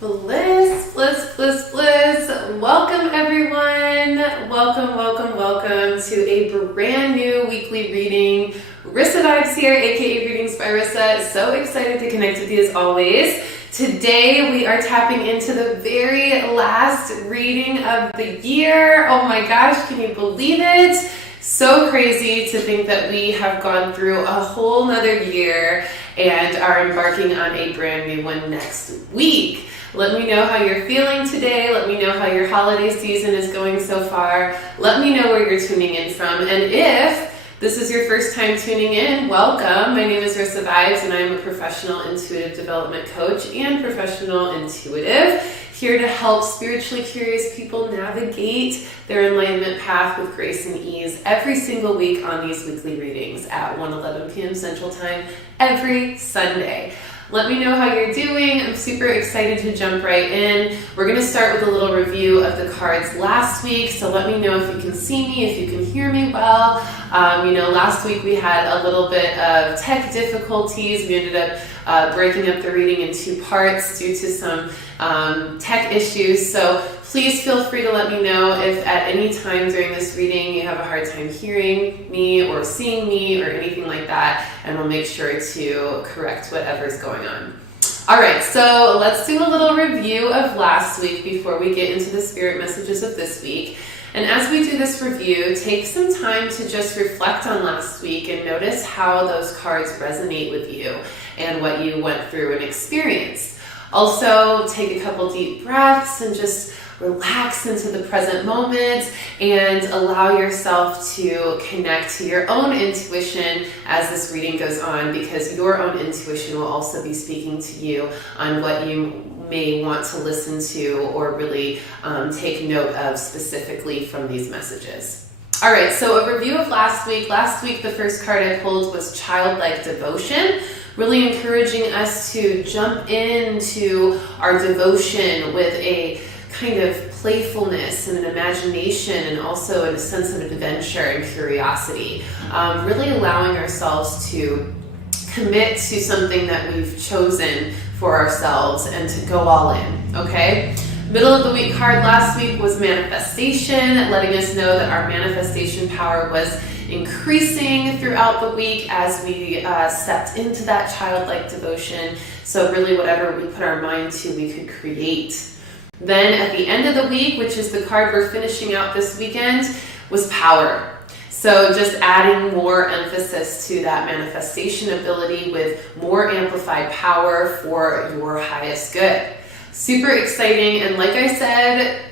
Bliss, bliss, bliss, bliss. Welcome everyone. Welcome to a brand new weekly reading. Rissa Vibes here, aka Readings by Rissa. So excited to connect with you as always. Today we are tapping into the very last reading of the year. Oh my gosh, can you believe it? So crazy to think that we have gone through a whole nother year and are embarking on a brand new one next week. Let me know how you're feeling today. Let me know how your holiday season is going so far. Let me know where you're tuning in from. And if this is your first time tuning in, welcome. My name is Rissa Vibes and I'm a professional intuitive development coach and professional intuitive, here to help spiritually curious people navigate their enlightenment path with grace and ease every single week on these weekly readings at 1:11 p.m. Central Time every Sunday. Let me know how you're doing. I'm super excited to jump right in. We're going to start with a little review of the cards last week. So let me know if you can see me, if you can hear me well. Last week we had a little bit of tech difficulties. We ended up breaking up the reading in two parts due to some tech issues. So please feel free to let me know if at any time during this reading you have a hard time hearing me or seeing me or anything like that, and we'll make sure to correct whatever's going on. All right, so let's do a little review of last week before we get into the spirit messages of this week. And as we do this review, take some time to just reflect on last week and notice how those cards resonate with you and what you went through and experienced. Also, take a couple deep breaths and just relax into the present moment and allow yourself to connect to your own intuition as this reading goes on, because your own intuition will also be speaking to you on what you may want to listen to or really take note of specifically from these messages. All right, so a review of last week. Last week, the first card I pulled was Childlike Devotion, really encouraging us to jump into our devotion with a kind of playfulness and an imagination, and also in a sense of adventure and curiosity. Really allowing ourselves to commit to something that we've chosen for ourselves and to go all in, okay? Middle of the week card last week was Manifestation, letting us know that our manifestation power was increasing throughout the week as we stepped into that childlike devotion. So really whatever we put our mind to, we could create. Then at the end of the week, which is the card we're finishing out this weekend, was Power. So just adding more emphasis to that manifestation ability with more amplified power for your highest good. Super exciting. And like I said,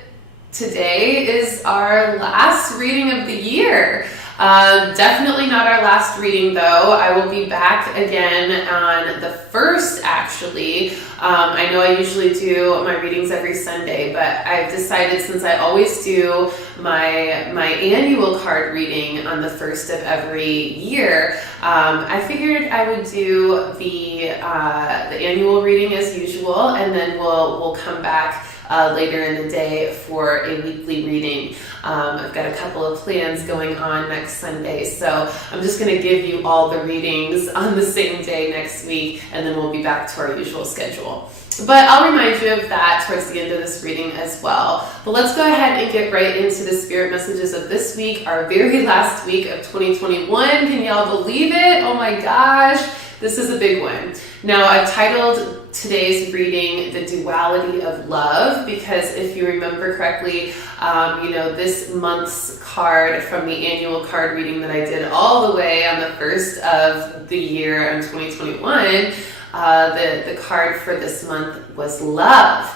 today is our last reading of the year. Definitely not our last reading though. I will be back again on the 1st actually. I know I usually do my readings every Sunday, but I've decided, since I always do my annual card reading on the 1st of every year, I figured I would do the annual reading as usual, and then we'll come back later in the day for a weekly reading. I've got a couple of plans going on next Sunday, so I'm just going to give you all the readings on the same day next week, and then we'll be back to our usual schedule. But I'll remind you of that towards the end of this reading as well. But let's go ahead and get right into the spirit messages of this week, our very last week of 2021. Can y'all believe it? Oh my gosh, this is a big one. Now, I've titled today's reading The Duality of Love, because if you remember correctly, this month's card from the annual card reading that I did all the way on the 1st of the year in 2021, the card for this month was Love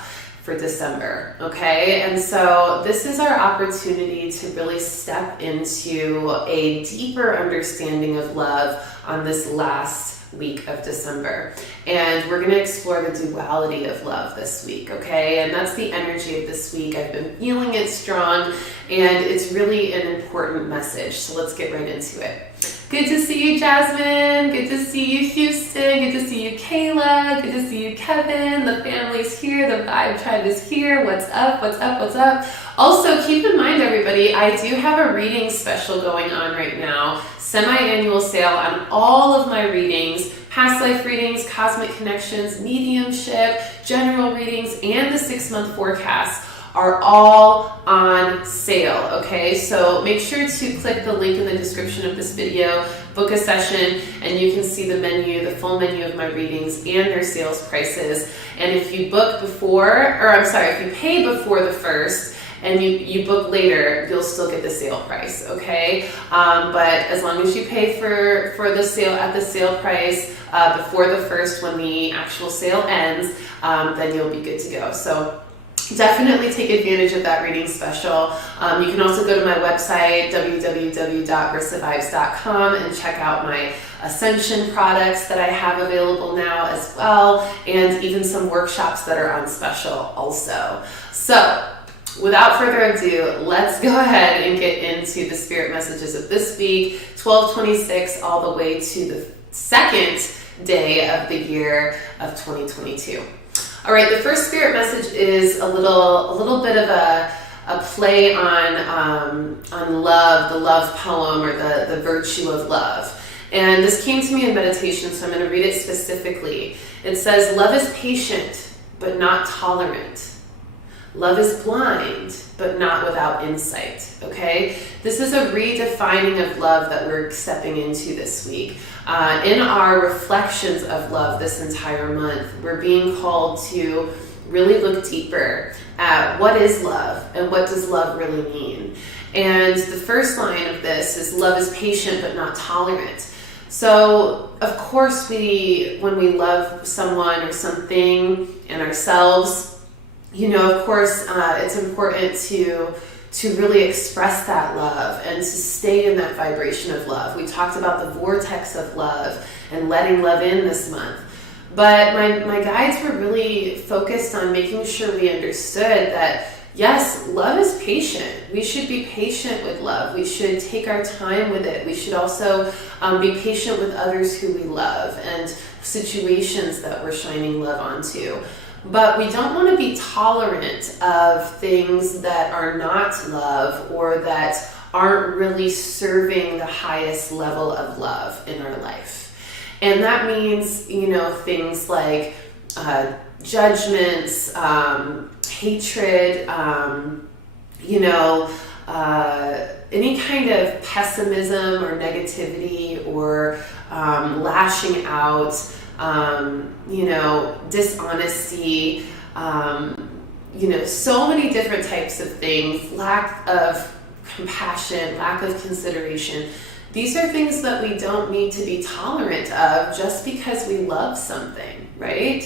for December, okay? And so this is our opportunity to really step into a deeper understanding of love on this last week of December. And we're going to explore the duality of love this week, okay? And that's the energy of this week. I've been feeling it strong, and it's really an important message. So let's get right into it. Good to see you, Jasmine. Good to see you, Houston. Good to see you, Kayla. Good to see you, Kevin. The family's here. The Vibe Tribe is here. What's up? What's up? What's up? Also, keep in mind, everybody, I do have a reading special going on right now. Semi-annual sale on all of my readings past life readings, cosmic connections, mediumship, general readings, and the 6-month forecast are all on sale, okay? So make sure to click the link in the description of this video, book a session, and you can see the menu, the full menu of my readings and their sales prices. And if you book if you pay before the 1st and you book later, you'll still get the sale price, okay? But as long as you pay for the sale at the sale price before the 1st when the actual sale ends, then you'll be good to go. So definitely take advantage of that reading special. You can also go to my website, www.rissavibes.com, and check out my Ascension products that I have available now as well, and even some workshops that are on special also. So without further ado, let's go ahead and get into the spirit messages of this week, 12/26, all the way to the 2nd day of the year of 2022. All right, the first spirit message is a little bit of a play on love, the love poem, or the virtue of love. And this came to me in meditation, so I'm going to read it specifically. It says, "Love is patient, but not tolerant. Love is blind, but not without insight." Okay? This is a redefining of love that we're stepping into this week. In our reflections of love this entire month, we're being called to really look deeper at what is love and what does love really mean. And the first line of this is, love is patient, but not tolerant. So, of course, when we love someone or something and ourselves, of course, it's important to really express that love and to stay in that vibration of love. We talked about the vortex of love and letting love in this month. But my guides were really focused on making sure we understood that, yes, love is patient. We should be patient with love. We should take our time with it. We should also be patient with others who we love and situations that we're shining love onto. But we don't want to be tolerant of things that are not love or that aren't really serving the highest level of love in our life. And that means, things like judgments, hatred, any kind of pessimism or negativity or lashing out, dishonesty, so many different types of things, lack of compassion, lack of consideration. These are things that we don't need to be tolerant of just because we love something, right?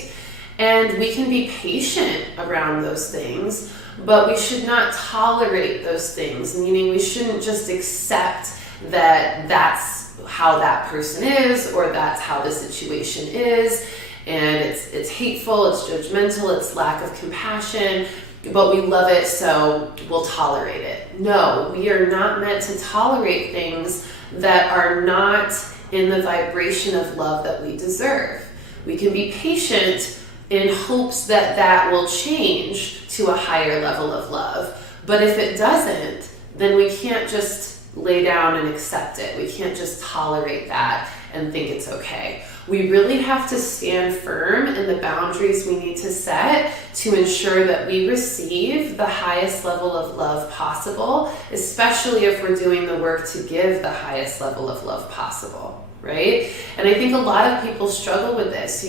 And we can be patient around those things, but we should not tolerate those things, meaning we shouldn't just accept that that's how that person is or that's how the situation is, and it's hateful, it's judgmental, it's lack of compassion, but we love it, so we'll tolerate it. No, we are not meant to tolerate things that are not in the vibration of love that we deserve. We can be patient in hopes that that will change to a higher level of love. But if it doesn't, then we can't just lay down and accept it. We can't just tolerate that and think it's okay. We really have to stand firm in the boundaries we need to set to ensure that we receive the highest level of love possible, especially if we're doing the work to give the highest level of love possible, right? And I think a lot of people struggle with this,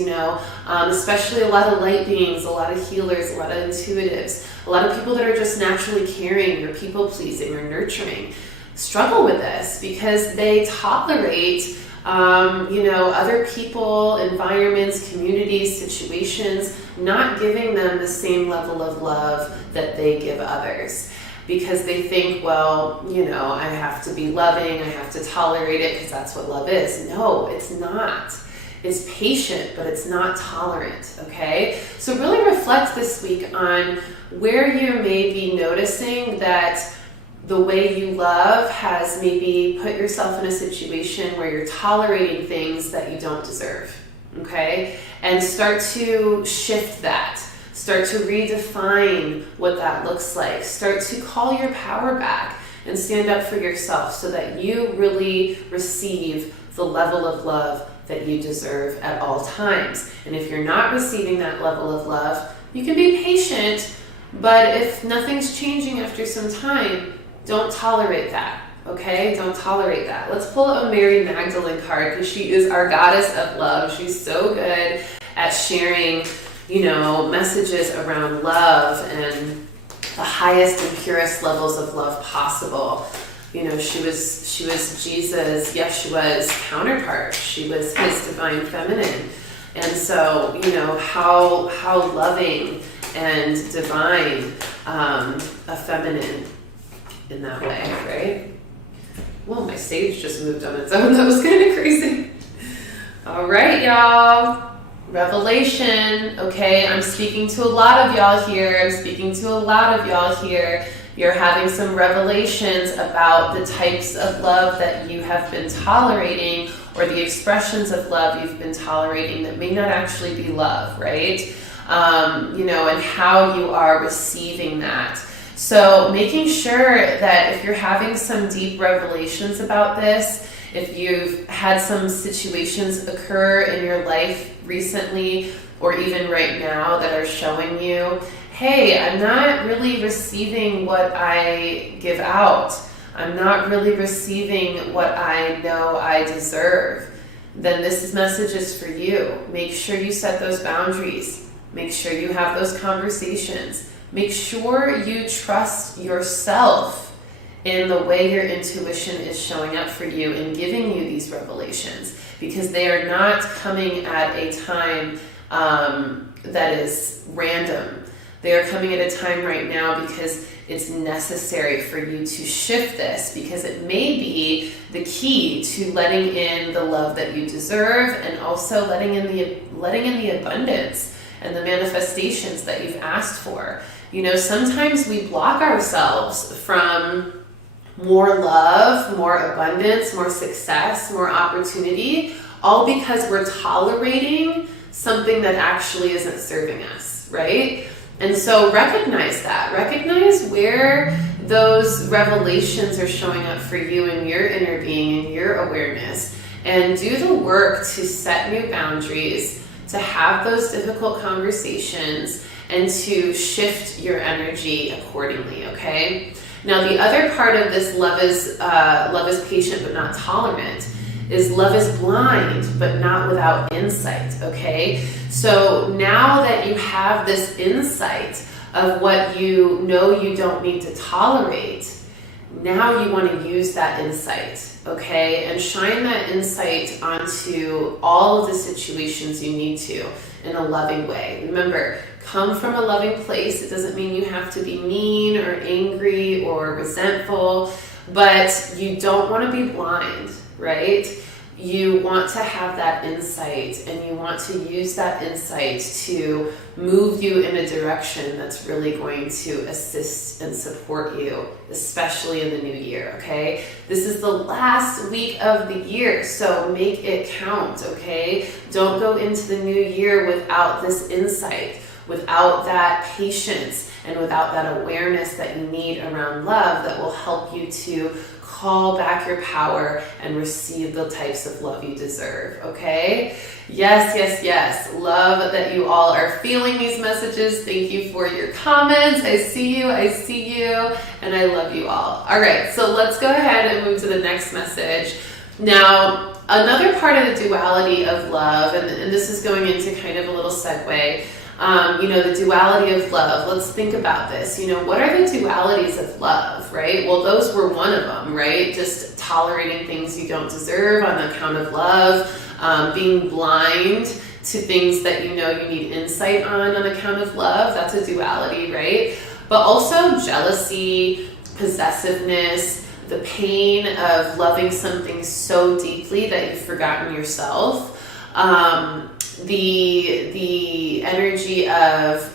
especially a lot of light beings, a lot of healers, a lot of intuitives, a lot of people that are just naturally caring or people pleasing or nurturing struggle with this because they tolerate other people, environments, communities, situations, not giving them the same level of love that they give others. Because they think, I have to be loving, I have to tolerate it because that's what love is. No, it's not. It's patient, but it's not tolerant, okay? So really reflect this week on where you may be noticing that the way you love has maybe put yourself in a situation where you're tolerating things that you don't deserve, okay? And start to shift that. Start to redefine what that looks like. Start to call your power back and stand up for yourself so that you really receive the level of love that you deserve at all times. And if you're not receiving that level of love, you can be patient, but if nothing's changing after some time, don't tolerate that, okay? Don't tolerate that. Let's pull a Mary Magdalene card, because she is our goddess of love. She's so good at sharing, messages around love and the highest and purest levels of love possible. She was Jesus, Yeshua's counterpart. She was his divine feminine. And so, how loving and divine a feminine in that way, right? Whoa, my stage just moved on its own. That was kind of crazy. All right, y'all. Revelation, okay? I'm speaking to a lot of y'all here. You're having some revelations about the types of love that you have been tolerating, or the expressions of love you've been tolerating that may not actually be love, right? And how you are receiving that. So making sure that if you're having some deep revelations about this, if you've had some situations occur in your life recently, or even right now, that are showing you, hey, I'm not really receiving what I give out. I'm not really receiving what I know I deserve. Then this message is for you. Make sure you set those boundaries. Make sure you have those conversations. Make sure you trust yourself in the way your intuition is showing up for you and giving you these revelations, because they are not coming at a time that is random. They are coming at a time right now because it's necessary for you to shift this, because it may be the key to letting in the love that you deserve, and also letting in the abundance and the manifestations that you've asked for. Sometimes we block ourselves from more love, more abundance, more success, more opportunity, all because we're tolerating something that actually isn't serving us, right? And so recognize that. Recognize where those revelations are showing up for you in your inner being, in your awareness, and do the work to set new boundaries, to have those difficult conversations, and to shift your energy accordingly, okay? Now, the other part of this love is patient but not tolerant, is love is blind but not without insight, okay? So now that you have this insight of what you know you don't need to tolerate, now you want to use that insight, okay? And shine that insight onto all of the situations you need to in a loving way. Remember, come from a loving place. It doesn't mean you have to be mean or angry or resentful, but you don't want to be blind, right? You want to have that insight, and you want to use that insight to move you in a direction that's really going to assist and support you, especially in the new year, okay? This is the last week of the year, so make it count, okay? Don't go into the new year without this insight, without that patience, and without that awareness that you need around love that will help you to call back your power and receive the types of love you deserve, okay? Yes, yes, yes. Love that you all are feeling these messages. Thank you for your comments. I see you, and I love you all. All right, so let's go ahead and move to the next message. Now, another part of the duality of love, and this is going into kind of a little segue, the duality of love. Let's think about this. What are the dualities of love, right? Well, those were one of them, right? Just tolerating things you don't deserve on account of love, being blind to things that you need insight on account of love. That's a duality, right? But also jealousy, possessiveness, the pain of loving something so deeply that you've forgotten yourself. The energy of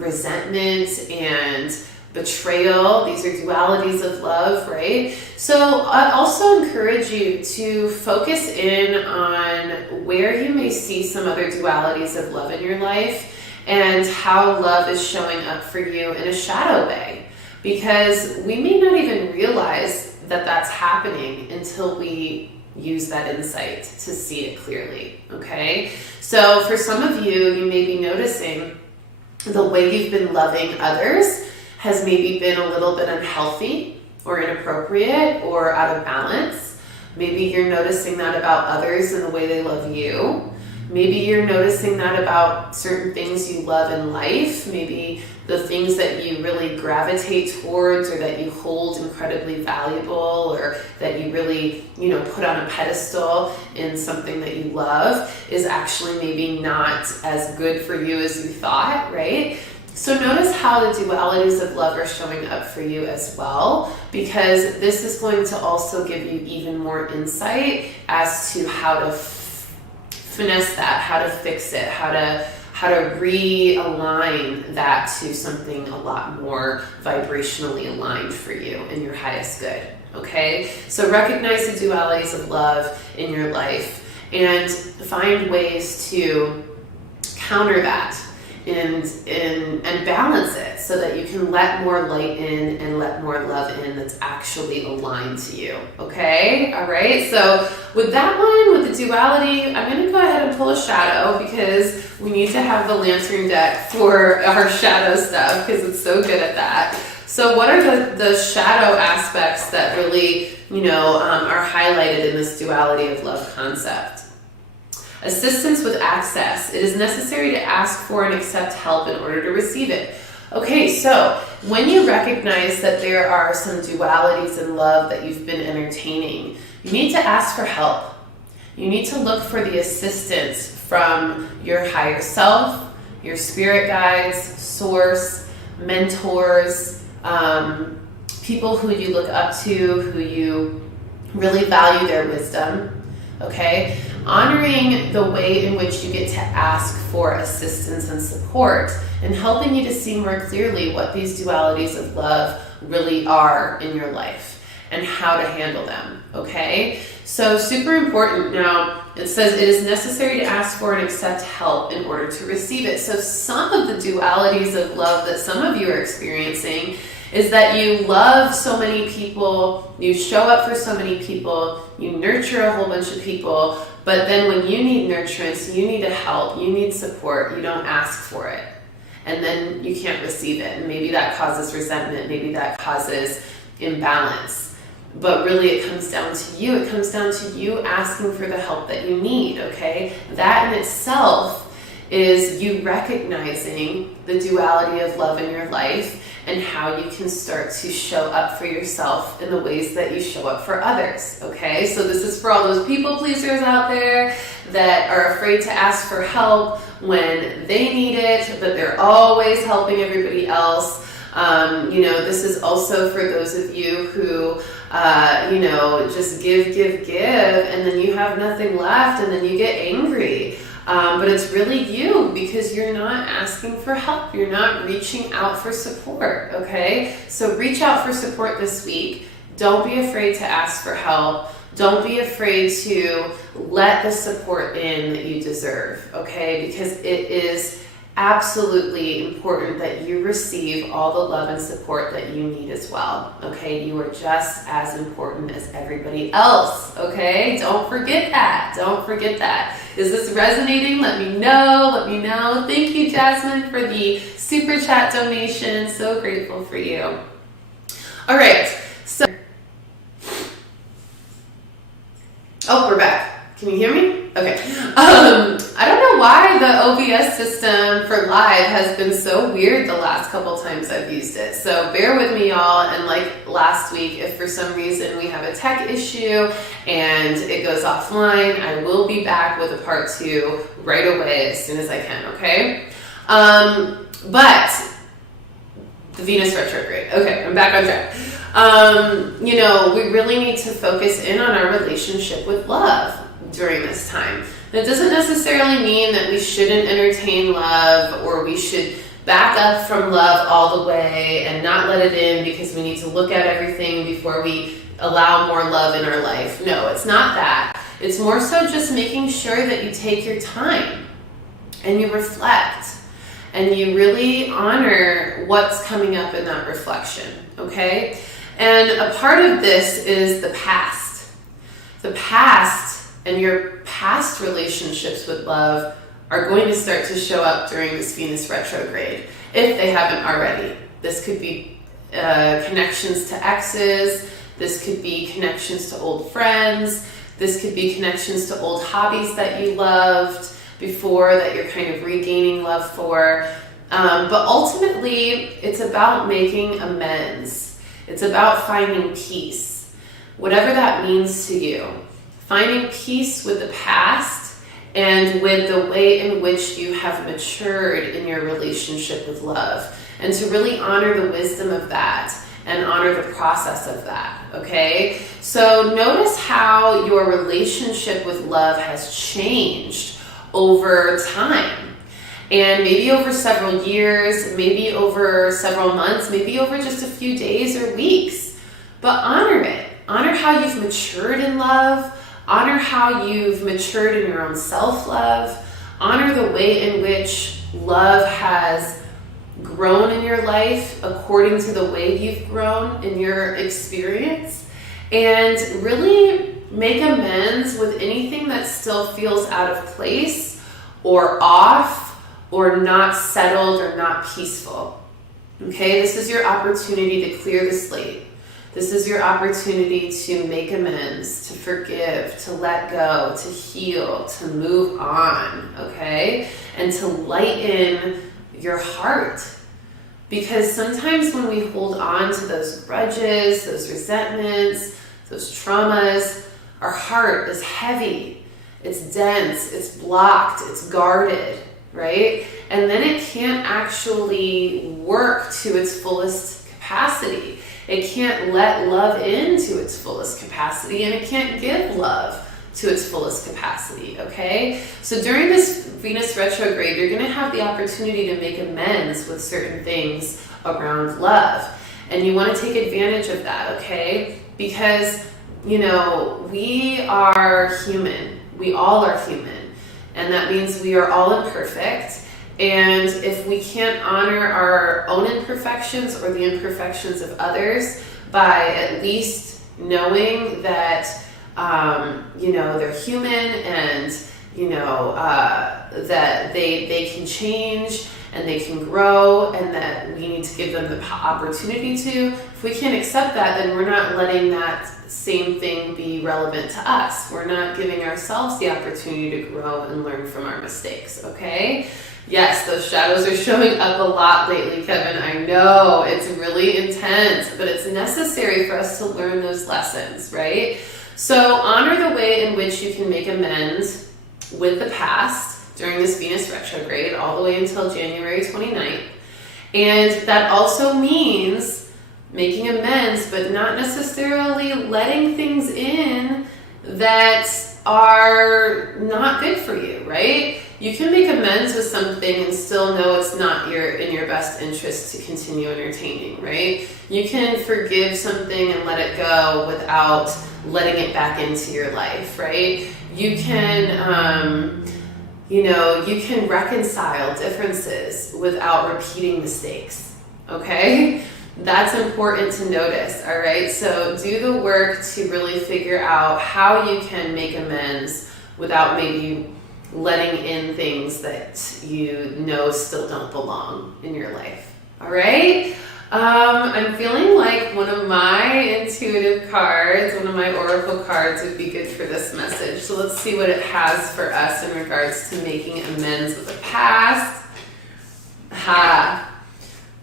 resentment and betrayal. These are dualities of love, right? So I also encourage you to focus in on where you may see some other dualities of love in your life, and how love is showing up for you in a shadow way, because we may not even realize that that's happening until we use that insight to see it clearly, okay? So for some of you, you may be noticing the way you've been loving others has maybe been a little bit unhealthy or inappropriate or out of balance. Maybe you're noticing that about others and the way they love you. Maybe you're noticing that about certain things you love in life, maybe the things that you really gravitate towards or that you hold incredibly valuable or that you really, put on a pedestal in something that you love is actually maybe not as good for you as you thought, right? So notice how the dualities of love are showing up for you as well, because this is going to also give you even more insight as to how to finesse that, how to fix it, how to realign that to something a lot more vibrationally aligned for you in your highest good, okay? So recognize the dualities of love in your life and find ways to counter that and balance it so that you can let more light in and let more love in that's actually aligned to you, okay? All right, so with that one, with the duality, I'm going to go ahead and pull a shadow because we need to have the lantern deck for our shadow stuff because it's so good at that. So what are the shadow aspects that really, are highlighted in this duality of love concept? Assistance with access. It is necessary to ask for and accept help in order to receive it. Okay, so when you recognize that there are some dualities in love that you've been entertaining, you need to ask for help. You need to look for the assistance from your higher self, your spirit guides, source, mentors, people who you look up to, who you really value their wisdom, okay? Honoring the way in which you get to ask for assistance and support and helping you to see more clearly what these dualities of love really are in your life and how to handle them, okay? So super important. Now, it says it is necessary to ask for and accept help in order to receive it. So some of the dualities of love that some of you are experiencing is that you love so many people, you show up for so many people, you nurture a whole bunch of people, but then when you need nurturance, you need help, you need support, you don't ask for it. And then you can't receive it. And maybe that causes resentment, maybe that causes imbalance. But really it comes down to you. It comes down to you asking for the help that you need, okay? That in itself is you recognizing the duality of love in your life and how you can start to show up for yourself in the ways that you show up for others, okay? So this is for all those people pleasers out there that are afraid to ask for help when they need it, but they're always helping everybody else. This is also for those of you who, just give, and then you have nothing left, and then you get angry. But it's really you because you're not asking for help. You're not reaching out for support, okay? So reach out for support this week. Don't be afraid to ask for help. Don't be afraid to let the support in that you deserve, okay? Because it is absolutely important that you receive all the love and support that you need as well, okay? You are just as important as everybody else, okay? Don't forget that. Don't forget that. Is this resonating? Let me know. Let me know. Thank you, Jasmine, for the super chat donation. So grateful for you. All right. So, we're back. Can you hear me? Okay. I don't know why the OBS system for live has been so weird the last couple times I've used it. So bear with me, y'all. And like last week, if for some reason we have a tech issue and it goes offline, I will be back with a part 2 right away as soon as I can, okay? But the Venus retrograde. Okay, I'm back on track. We really need to focus in on our relationship with love during this time. That doesn't necessarily mean that we shouldn't entertain love or we should back up from love all the way and not let it in because we need to look at everything before we allow more love in our life. No, it's not that. It's more so just making sure that you take your time and you reflect and you really honor what's coming up in that reflection, okay? And a part of this is the past. The past and your past relationships with love are going to start to show up during this Venus retrograde, if they haven't already. This could be connections to exes. This could be connections to old friends. This could be connections to old hobbies that you loved before that you're kind of regaining love for. But ultimately, it's about making amends. It's about finding peace, whatever that means to you. Finding peace with the past and with the way in which you have matured in your relationship with love, and to really honor the wisdom of that and honor the process of that, okay? So notice how your relationship with love has changed over time, and maybe over several years, maybe over several months, maybe over just a few days or weeks. But honor it. Honor how you've matured in love. Honor how you've matured in your own self-love. Honor the way in which love has grown in your life according to the way you've grown in your experience, and really make amends with anything that still feels out of place or off or not settled or not peaceful. Okay, this is your opportunity to clear the slate. This is your opportunity to make amends, to forgive, to let go, to heal, to move on, okay? And to lighten your heart. Because sometimes when we hold on to those grudges, those resentments, those traumas, our heart is heavy, it's dense, it's blocked, it's guarded, right? And then it can't actually work to its fullest capacity. It can't let love into its fullest capacity, and it can't give love to its fullest capacity, okay? So during this Venus retrograde, you're gonna have the opportunity to make amends with certain things around love. And you wanna take advantage of that, okay? Because, you know, we are human. We all are human. And that means we are all imperfect. And if we can't honor our own imperfections or the imperfections of others by at least knowing that, you know, they're human and, you know, that they can change and they can grow, and that we need to give them the opportunity to. If we can't accept that, then we're not letting that same thing be relevant to us. We're not giving ourselves the opportunity to grow and learn from our mistakes, okay? Yes, those shadows are showing up a lot lately, Kevin. I know, it's really intense, but it's necessary for us to learn those lessons, right? So honor the way in which you can make amends with the past during this Venus retrograde all the way until January 29th. And that also means making amends, but not necessarily letting things in that are not good for you, right? You can make amends with something and still know it's not in your best interest to continue entertaining, right? You can forgive something and let it go without letting it back into your life, right? You can, you can reconcile differences without repeating mistakes, okay? That's important to notice, all right? So do the work to really figure out how you can make amends without maybe letting in things that you know still don't belong in your life, all right? I'm feeling like one of my intuitive cards, one of my oracle cards would be good for this message. So let's see what it has for us in regards to making amends with the past.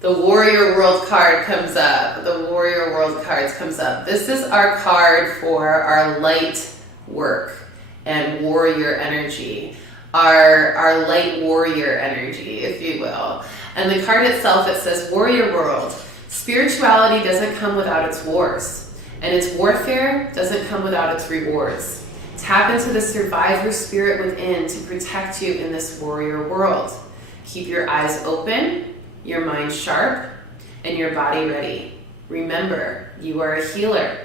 The Warrior World card comes up. The Warrior World cards comes up. This is our card for our light work and warrior energy. Our light warrior energy, if you will. And the card itself, it says, Warrior World. Spirituality doesn't come without its wars, and its warfare doesn't come without its rewards. Tap into the survivor spirit within to protect you in this warrior world. Keep your eyes open, your mind sharp, and your body ready. Remember, you are a healer.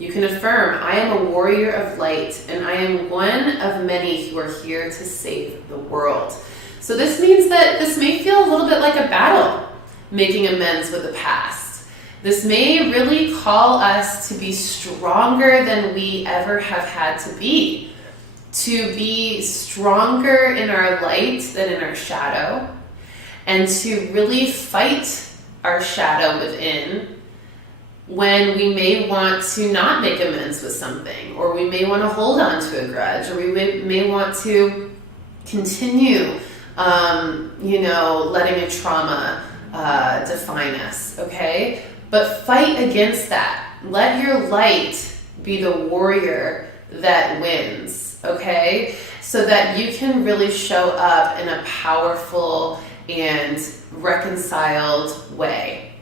You can affirm, I am a warrior of light, and I am one of many who are here to save the world. So this means that this may feel a little bit like a battle, making amends with the past. This may really call us to be stronger than we ever have had to be stronger in our light than in our shadow, and to really fight our shadow within when we may want to not make amends with something, or we may want to hold on to a grudge, or we may want to continue, letting a trauma define us, okay? But fight against that. Let your light be the warrior that wins, okay? So that you can really show up in a powerful and reconciled way.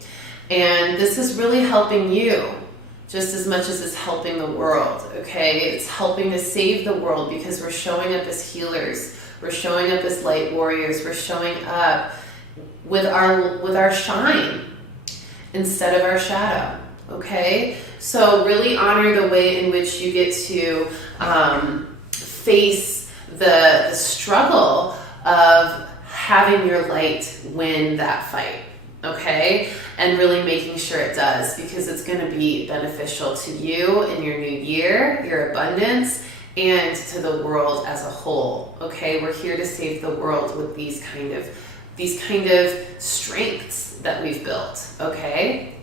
And this is really helping you just as much as it's helping the world, okay? It's helping to save the world because we're showing up as healers. We're showing up as light warriors. We're showing up with our shine instead of our shadow, okay? So really honor the way in which you get to face the struggle of having your light win that fight, okay? And really making sure it does, because it's going to be beneficial to you in your new year, your abundance, and to the world as a whole, okay? We're here to save the world with these kind of strengths that we've built, okay?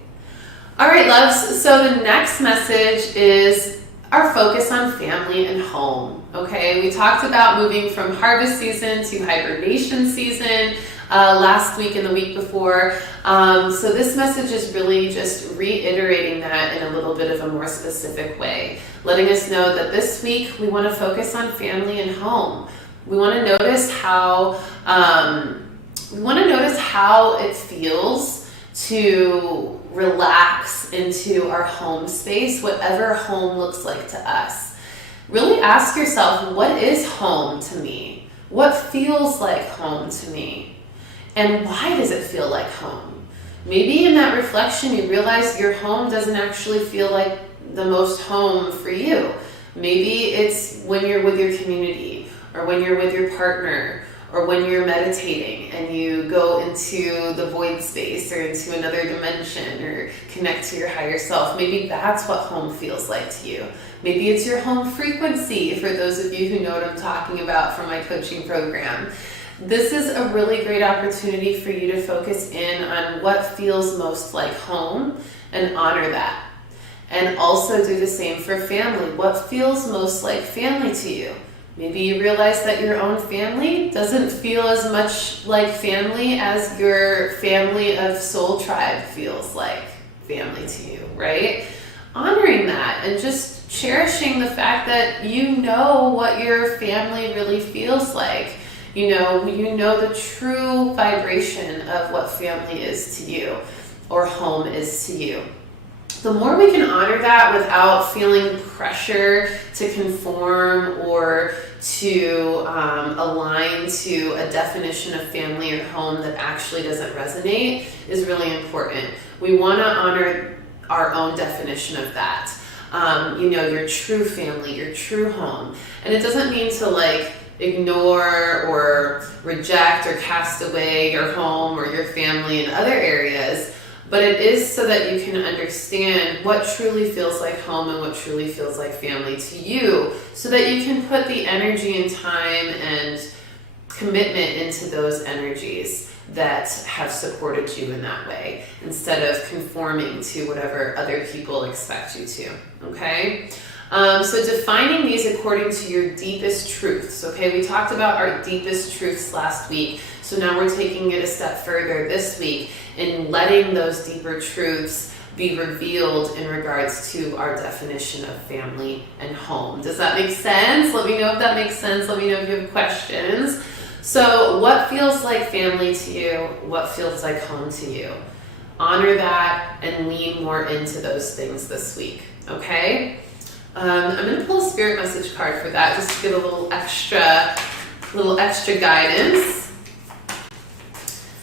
All right, loves, so the next message is our focus on family and home, okay? We talked about moving from harvest season to hibernation season last week and the week before. So this message is really just reiterating that in a little bit of a more specific way, letting us know that this week we want to focus on family and home. We want to notice how it feels to relax into our home space, whatever home looks like to us. Really ask yourself, what is home to me? What feels like home to me? And why does it feel like home? Maybe in that reflection you realize your home doesn't actually feel like the most home for you. Maybe it's when you're with your community, or when you're with your partner, or when you're meditating and you go into the void space or into another dimension or connect to your higher self. Maybe that's what home feels like to you. Maybe it's your home frequency, for those of you who know what I'm talking about from my coaching program. This is a really great opportunity for you to focus in on what feels most like home and honor that. And also do the same for family. What feels most like family to you? Maybe you realize that your own family doesn't feel as much like family as your family of soul tribe feels like family to you, right? Honoring that and just cherishing the fact that you know what your family really feels like. You know the true vibration of what family is to you, or home is to you. The more we can honor that without feeling pressure to conform or to align to a definition of family or home that actually doesn't resonate, is really important. We want to honor our own definition of that. Your true family, your true home. And it doesn't mean to ignore or reject or cast away your home or your family in other areas. But it is so that you can understand what truly feels like home and what truly feels like family to you, so that you can put the energy and time and commitment into those energies that have supported you in that way, instead of conforming to whatever other people expect you to, okay? So defining these according to your deepest truths, okay? We talked about our deepest truths last week, so now we're taking it a step further this week in letting those deeper truths be revealed in regards to our definition of family and home. Does that make sense? Let me know if that makes sense. Let me know if you have questions. So what feels like family to you? What feels like home to you? Honor that and lean more into those things this week, okay? I'm going to pull a spirit message card for that, just to get a little extra guidance.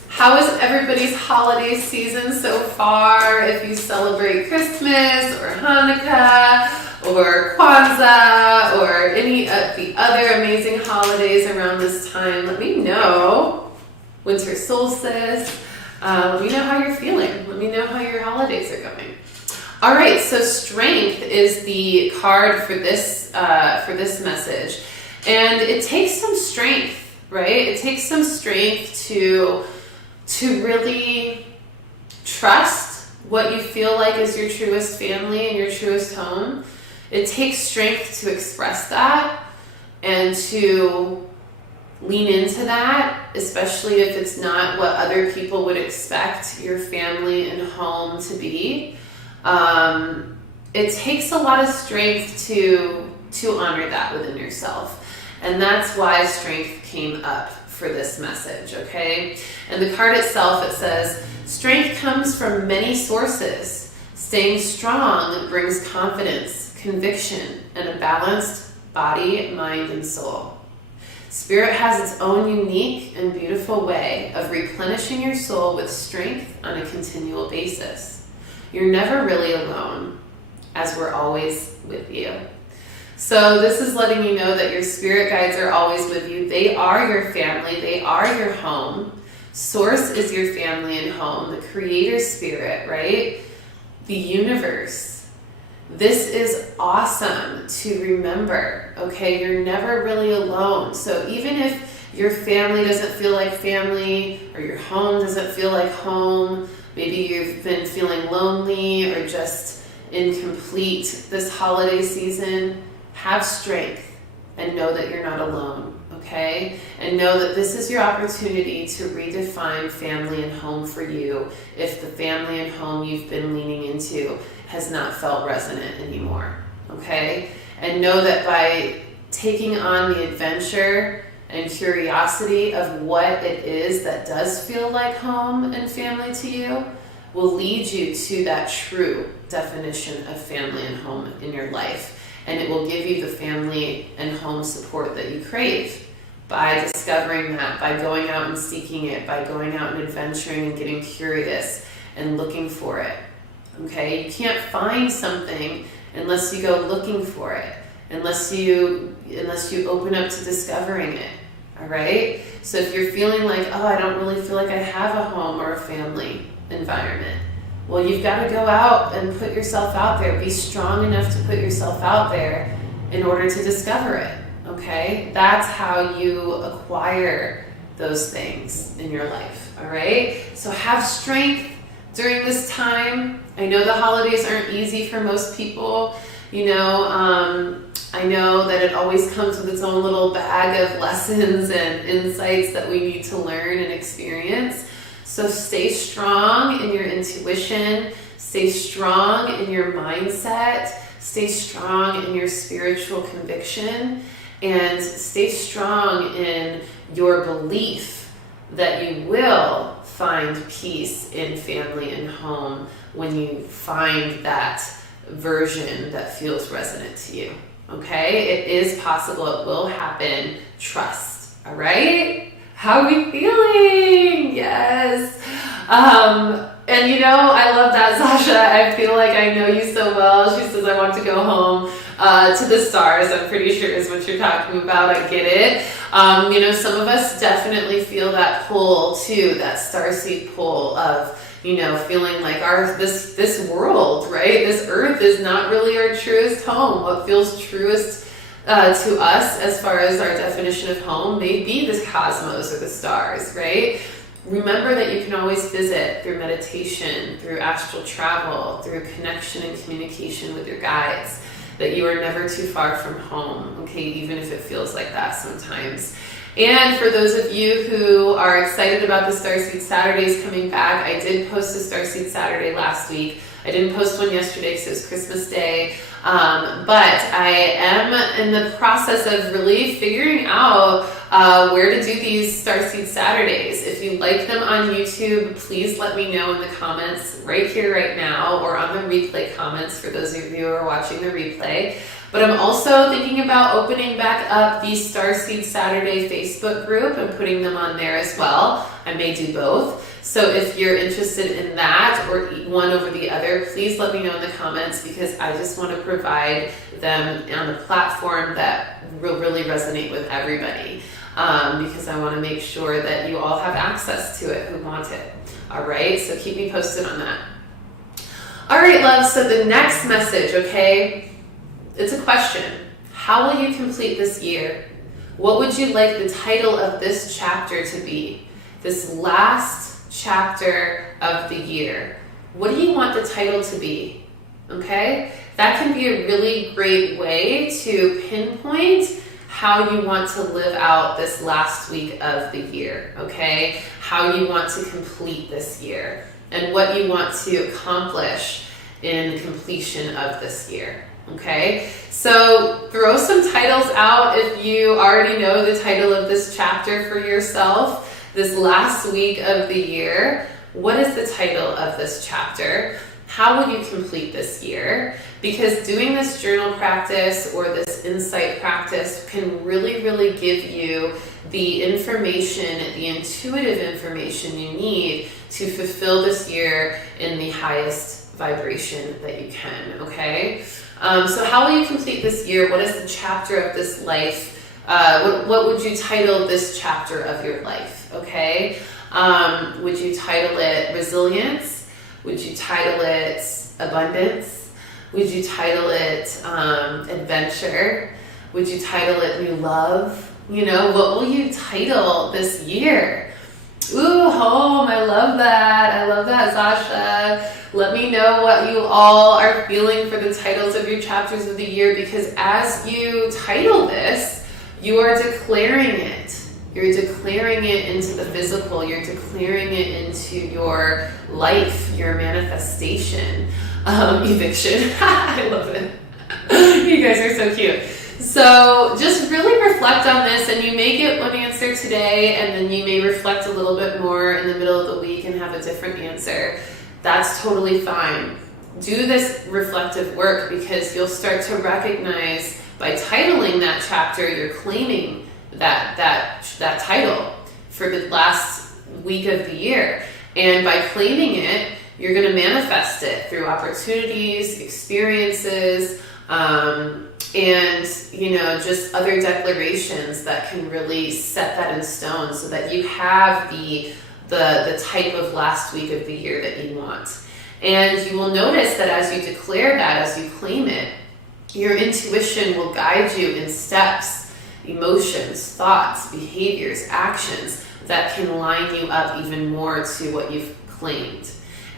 How is everybody's holiday season so far? If you celebrate Christmas or Hanukkah or Kwanzaa or any of the other amazing holidays around this time, let me know. Winter solstice. Let me know how you're feeling. Let me know how your holidays are going. All right, so strength is the card for this message, and it takes some strength, right? It takes some strength to really trust what you feel like is your truest family and your truest home. It takes strength to express that and to lean into that, especially if it's not what other people would expect your family and home to be. It takes a lot of strength to honor that within yourself. And that's why strength came up for this message, okay? And the card itself, it says, strength comes from many sources. Staying strong brings confidence, conviction, and a balanced body, mind, and soul. Spirit has its own unique and beautiful way of replenishing your soul with strength on a continual basis. You're never really alone, as we're always with you. So this is letting you know that your spirit guides are always with you. They are your family. They are your home. Source is your family and home. The creator spirit, right? The universe. This is awesome to remember, okay? You're never really alone. So even if your family doesn't feel like family, or your home doesn't feel like home, maybe you've been feeling lonely or just incomplete this holiday season, have strength and know that you're not alone, okay? And know that this is your opportunity to redefine family and home for you if the family and home you've been leaning into has not felt resonant anymore, okay? And know that by taking on the adventure and curiosity of what it is that does feel like home and family to you will lead you to that true definition of family and home in your life. And it will give you the family and home support that you crave by discovering that, by going out and seeking it, by going out and adventuring and getting curious and looking for it. Okay? You can't find something unless you go looking for it, unless you open up to discovering it. All right? So if you're feeling like, oh, I don't really feel like I have a home or a family environment, well, you've got to go out and put yourself out there. Be strong enough to put yourself out there in order to discover it, okay? That's how you acquire those things in your life, all right? So have strength during this time. I know the holidays aren't easy for most people. You know, I know that it always comes with its own little bag of lessons and insights that we need to learn and experience. So stay strong in your intuition, stay strong in your mindset, stay strong in your spiritual conviction, and stay strong in your belief that you will find peace in family and home when you find that version that feels resonant to you. Okay? It is possible. It will happen. Trust. All right? How are we feeling? Yes. And you know, I love that, Sasha. I feel like I know you so well. She says, I want to go home to the stars. I'm pretty sure is what you're talking about. I get it. You know, some of us definitely feel that pull too, that starseed pull of, you know, feeling like this world, right? This earth is not really our truest home. What feels truest to us as far as our definition of home may be the cosmos or the stars, right? Remember that you can always visit through meditation, through astral travel, through connection and communication with your guides, that you are never too far from home, okay, even if it feels like that sometimes. And for those of you who are excited about the Starseed Saturdays coming back, I did post a Starseed Saturday last week. I didn't post one yesterday because it was Christmas Day, but I am in the process of really figuring out where to do these Starseed Saturdays. If you like them on YouTube, please let me know in the comments right here, right now, or on the replay comments for those of you who are watching the replay. But I'm also thinking about opening back up the Starseed Saturday Facebook group and putting them on there as well. I may do both. So if you're interested in that or one over the other, please let me know in the comments, because I just want to provide them on a platform that will really resonate with everybody. because I want to make sure that you all have access to it who want it. All right, so keep me posted on that. All right, love, so the next message, okay, it's a question. How will you complete this year? What would you like the title of this chapter to be? This last chapter of the year. What do you want the title to be? Okay? That can be a really great way to pinpoint how you want to live out this last week of the year, okay? How you want to complete this year and what you want to accomplish in completion of this year, okay? So throw some titles out if you already know the title of this chapter for yourself. This last week of the year, what is the title of this chapter? How will you complete this year? Because doing this journal practice or this insight practice can really, really give you the information, the intuitive information you need to fulfill this year in the highest vibration that you can, okay? So how will you complete this year? What is the chapter of this life? What would you title this chapter of your life, okay? Would you title it resilience? Would you title it abundance? Would you title it adventure? Would you title it new love? You know, what will you title this year? Ooh, home, I love that. I love that, Sasha. Let me know what you all are feeling for the titles of your chapters of the year, because as you title this, you are declaring it. You're declaring it into the physical. You're declaring it into your life, your manifestation. Eviction. I love it. You guys are so cute. So just really reflect on this, and you may get one answer today, and then you may reflect a little bit more in the middle of the week and have a different answer. That's totally fine. Do this reflective work, because you'll start to recognize by titling that chapter, you're claiming that title for the last week of the year. And by claiming it, you're going to manifest it through opportunities, experiences, and, you know, just other declarations that can really set that in stone so that you have the type of last week of the year that you want. And you will notice that as you declare that, as you claim it, your intuition will guide you in steps, emotions, thoughts, behaviors, actions that can line you up even more to what you've claimed.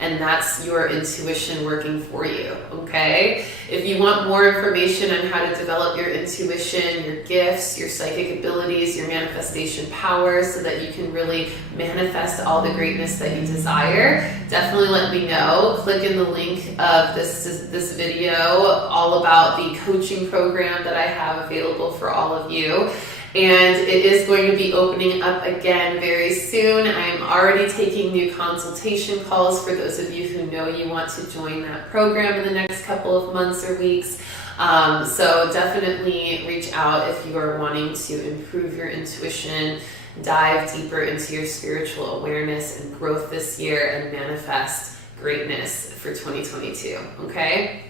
And that's your intuition working for you, okay? If you want more information on how to develop your intuition, your gifts, your psychic abilities, your manifestation power, so that you can really manifest all the greatness that you desire, definitely let me know. Click in the link of this video all about the coaching program that I have available for all of you. And it is going to be opening up again very soon. I am already taking new consultation calls for those of you who know you want to join that program in the next couple of months or weeks. So definitely reach out if you are wanting to improve your intuition, dive deeper into your spiritual awareness and growth this year, and manifest greatness for 2022, okay?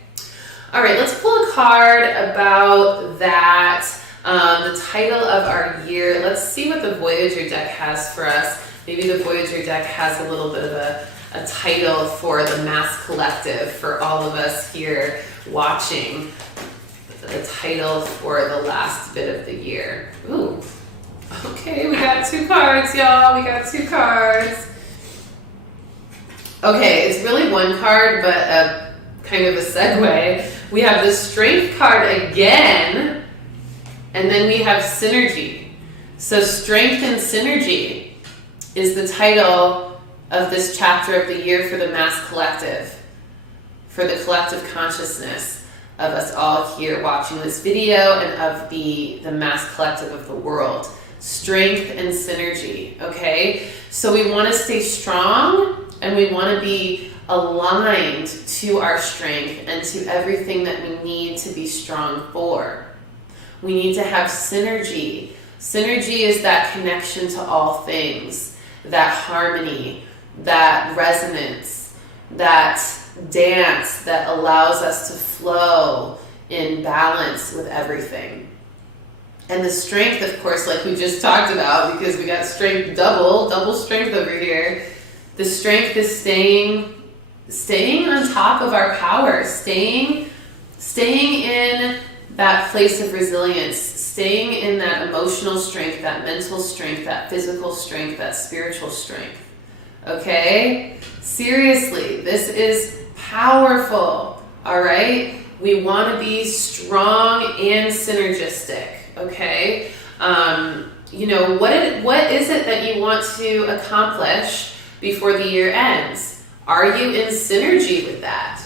All right, let's pull a card about that. The title of our year. Let's see what the Voyager deck has for us. Maybe the Voyager deck has a little bit of a title for the mass collective for all of us here watching. The title for the last bit of the year. Ooh. Okay, we got 2 cards, y'all. We got 2 cards. Okay, it's really 1 card, but a kind of a segue. We have the Strength card again. And then we have synergy. So strength and synergy is the title of this chapter of the year for the mass collective, for the collective consciousness of us all here watching this video and of the mass collective of the world. Strength and synergy, okay? So we want to stay strong, and we want to be aligned to our strength and to everything that we need to be strong for. We need to have synergy. Synergy is that connection to all things, that harmony, that resonance, that dance that allows us to flow in balance with everything. And the strength, of course, like we just talked about, because we got strength double strength over here. The strength is staying on top of our power, staying in that place of resilience, staying in that emotional strength, that mental strength, that physical strength, that spiritual strength. Okay? Seriously, this is powerful. All right? We want to be strong and synergistic. Okay? What is it that you want to accomplish before the year ends? Are you in synergy with that?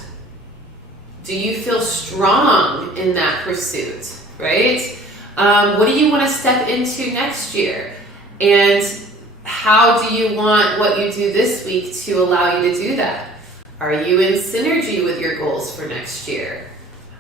Do you feel strong in that pursuit, right? What do you want to step into next year? And how do you want what you do this week to allow you to do that? Are you in synergy with your goals for next year?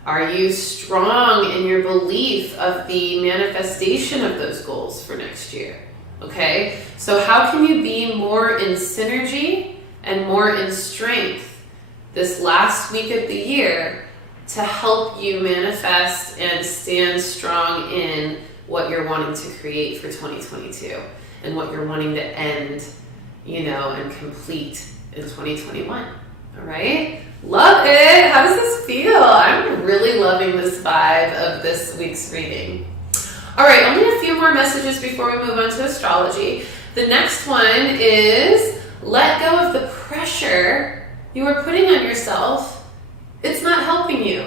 Are you strong in your belief of the manifestation of those goals for next year? Okay, so how can you be more in synergy and more in strength this last week of the year to help you manifest and stand strong in what you're wanting to create for 2022 and what you're wanting to end, and complete in 2021? All right? Love it. How does this feel? I'm really loving this vibe of this week's reading. All right, only a few more messages before we move on to astrology. The next one is let go of the pressure you are putting on yourself. It's not helping you.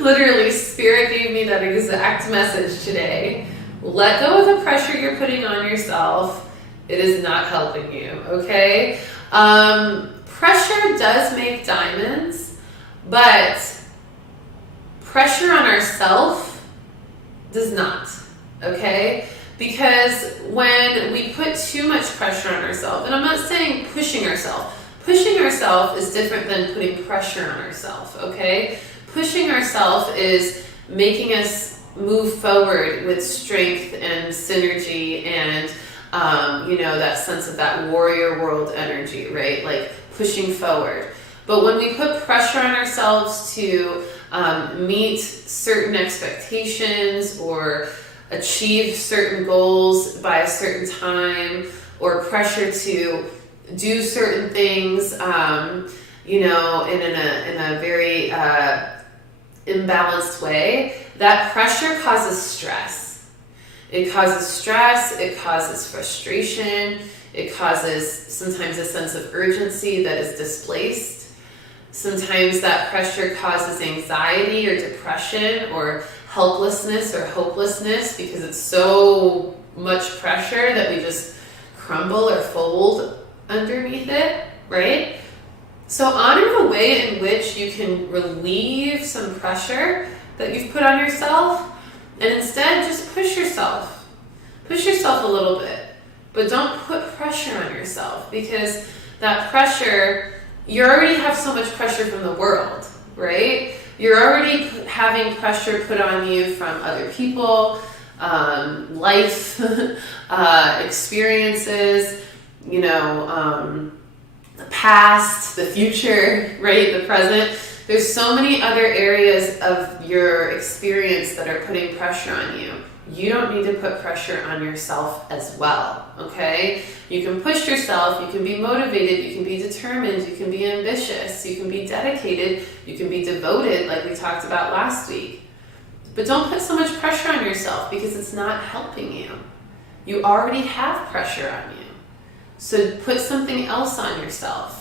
Literally, Spirit gave me that exact message today. Let go of the pressure you're putting on yourself. It is not helping you, okay? Pressure does make diamonds, but pressure on ourselves does not, okay? Because when we put too much pressure on ourselves, and I'm not saying pushing ourselves is different than putting pressure on ourselves, okay? Pushing ourselves is making us move forward with strength and synergy and, that sense of that warrior world energy, right? Like pushing forward. But when we put pressure on ourselves to meet certain expectations or achieve certain goals by a certain time, or pressure to do certain things, in a very imbalanced way, that pressure causes stress. It causes stress, it causes frustration, it causes sometimes a sense of urgency that is displaced. Sometimes that pressure causes anxiety or depression or helplessness or hopelessness because it's so much pressure that we just crumble or fold underneath it, right? So honor the way in which you can relieve some pressure that you've put on yourself, and instead just push yourself. Push yourself a little bit, but don't put pressure on yourself, because that pressure, you already have so much pressure from the world, right? You're already having pressure put on you from other people, life, experiences, the past, the future, right? The present. There's so many other areas of your experience that are putting pressure on you. You don't need to put pressure on yourself as well, okay? You can push yourself, you can be motivated, you can be determined, you can be ambitious, you can be dedicated, you can be devoted like we talked about last week. But don't put so much pressure on yourself because it's not helping you. You already have pressure on you. So put something else on yourself.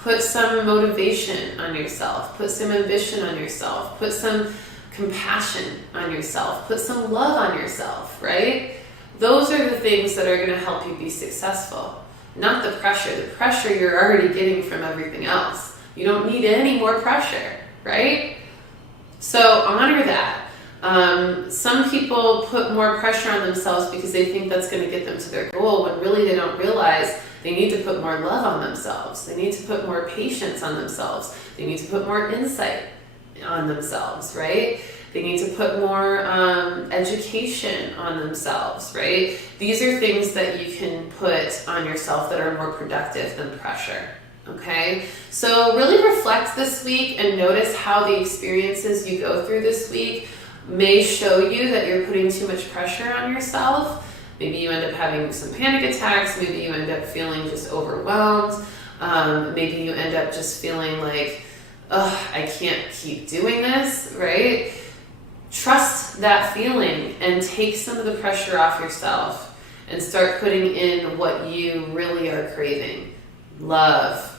Put some motivation on yourself. Put some ambition on yourself. Put some compassion on yourself. Put some love on yourself, right? Those are the things that are going to help you be successful. Not the pressure. The pressure you're already getting from everything else. You don't need any more pressure, right? So honor that. Some people put more pressure on themselves because they think that's going to get them to their goal, when really they don't realize they need to put more love on themselves. They need to put more patience on themselves. They need to put more insight on themselves, right? They need to put more education on themselves, right? These are things that you can put on yourself that are more productive than pressure, okay? So really reflect this week and notice how the experiences you go through this week may show you that you're putting too much pressure on yourself. Maybe you end up having some panic attacks. Maybe you end up feeling just overwhelmed. Maybe you end up just feeling like, oh, I can't keep doing this, right? Trust that feeling and take some of the pressure off yourself and start putting in what you really are craving. Love,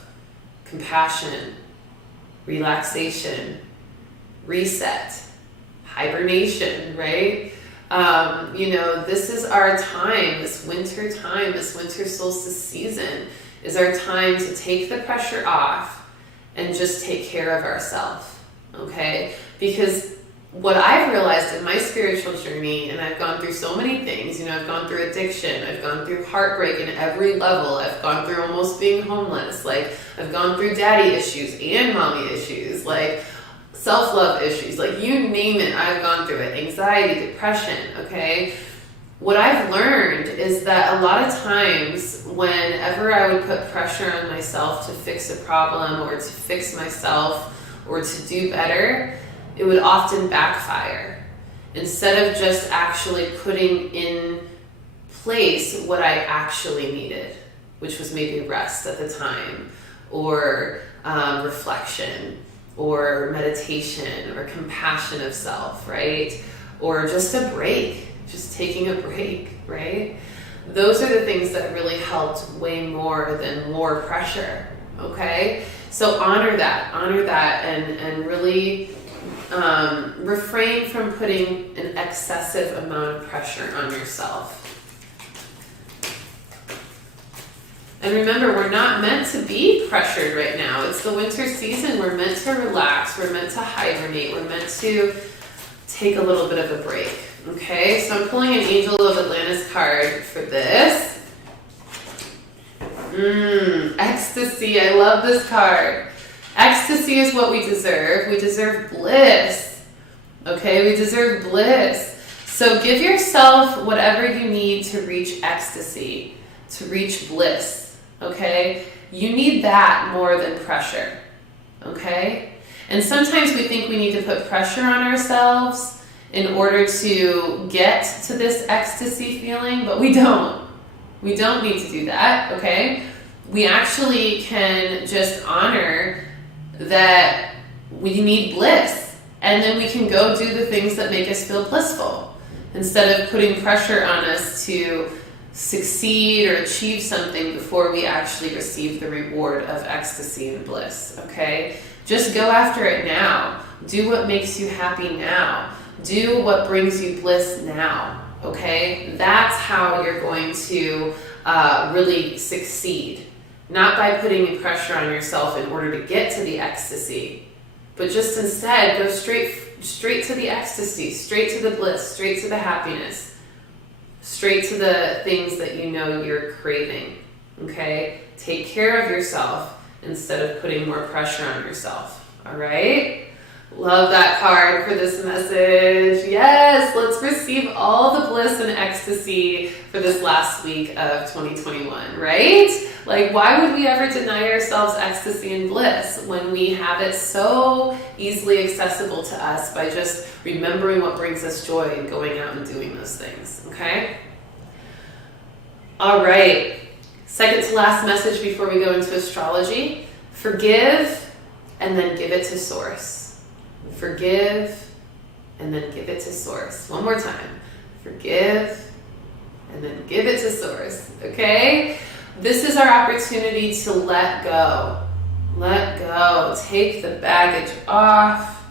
compassion, relaxation, reset, hibernation, right? This is our time, this winter time, this winter solstice season is our time to take the pressure off and just take care of ourselves, okay? Because what I've realized in my spiritual journey, and I've gone through so many things, I've gone through addiction, I've gone through heartbreak in every level, I've gone through almost being homeless, like I've gone through daddy issues and mommy issues, like self-love issues, like you name it, I've gone through it, anxiety, depression, okay? What I've learned is that a lot of times whenever I would put pressure on myself to fix a problem or to fix myself or to do better, it would often backfire. Instead of just actually putting in place what I actually needed, which was maybe rest at the time, or reflection, or meditation, or compassion of self, right? Or just a break, just taking a break, right? Those are the things that really helped way more than more pressure, okay? So honor that and really refrain from putting an excessive amount of pressure on yourself. And remember, we're not meant to be pressured right now. It's the winter season. We're meant to relax. We're meant to hibernate. We're meant to take a little bit of a break. Okay, so I'm pulling an Angel of Atlantis card for this. Ecstasy. I love this card. Ecstasy is what we deserve. We deserve bliss. Okay, we deserve bliss. So give yourself whatever you need to reach ecstasy, to reach bliss. Okay, you need that more than pressure. Okay, and sometimes we think we need to put pressure on ourselves in order to get to this ecstasy feeling, but we don't. We don't need to do that. Okay, we actually can just honor that we need bliss, and then we can go do the things that make us feel blissful instead of putting pressure on us to succeed or achieve something before we actually receive the reward of ecstasy and bliss. Okay, just go after it now. Do what makes you happy now. Do what brings you bliss now. Okay, that's how you're going to really succeed. Not by putting pressure on yourself in order to get to the ecstasy, but just instead go straight to the ecstasy, straight to the bliss, straight to the happiness, straight to the things that you know you're craving. Okay? Take care of yourself instead of putting more pressure on yourself. All right? Love that card for this message. Yes, let's receive all the bliss and ecstasy for this last week of 2021, right? Like, why would we ever deny ourselves ecstasy and bliss when we have it so easily accessible to us by just remembering what brings us joy and going out and doing those things, okay? All right, second to last message before we go into astrology. Forgive and then give it to Source. Forgive and then give it to Source. One more time. Forgive and then give it to Source, okay? This is our opportunity to let go. Let go. Take the baggage off.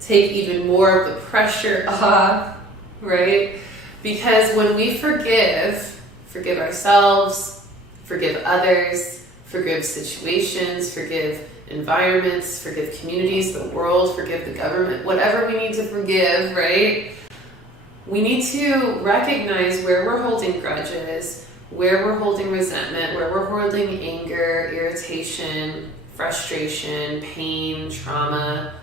Take even more of the pressure off, right? Because when we forgive ourselves, forgive others, forgive situations, forgive environments, forgive communities, the world, forgive the government, whatever we need to forgive, right? We need to recognize where we're holding grudges, where we're holding resentment, where we're holding anger, irritation, frustration, pain, trauma,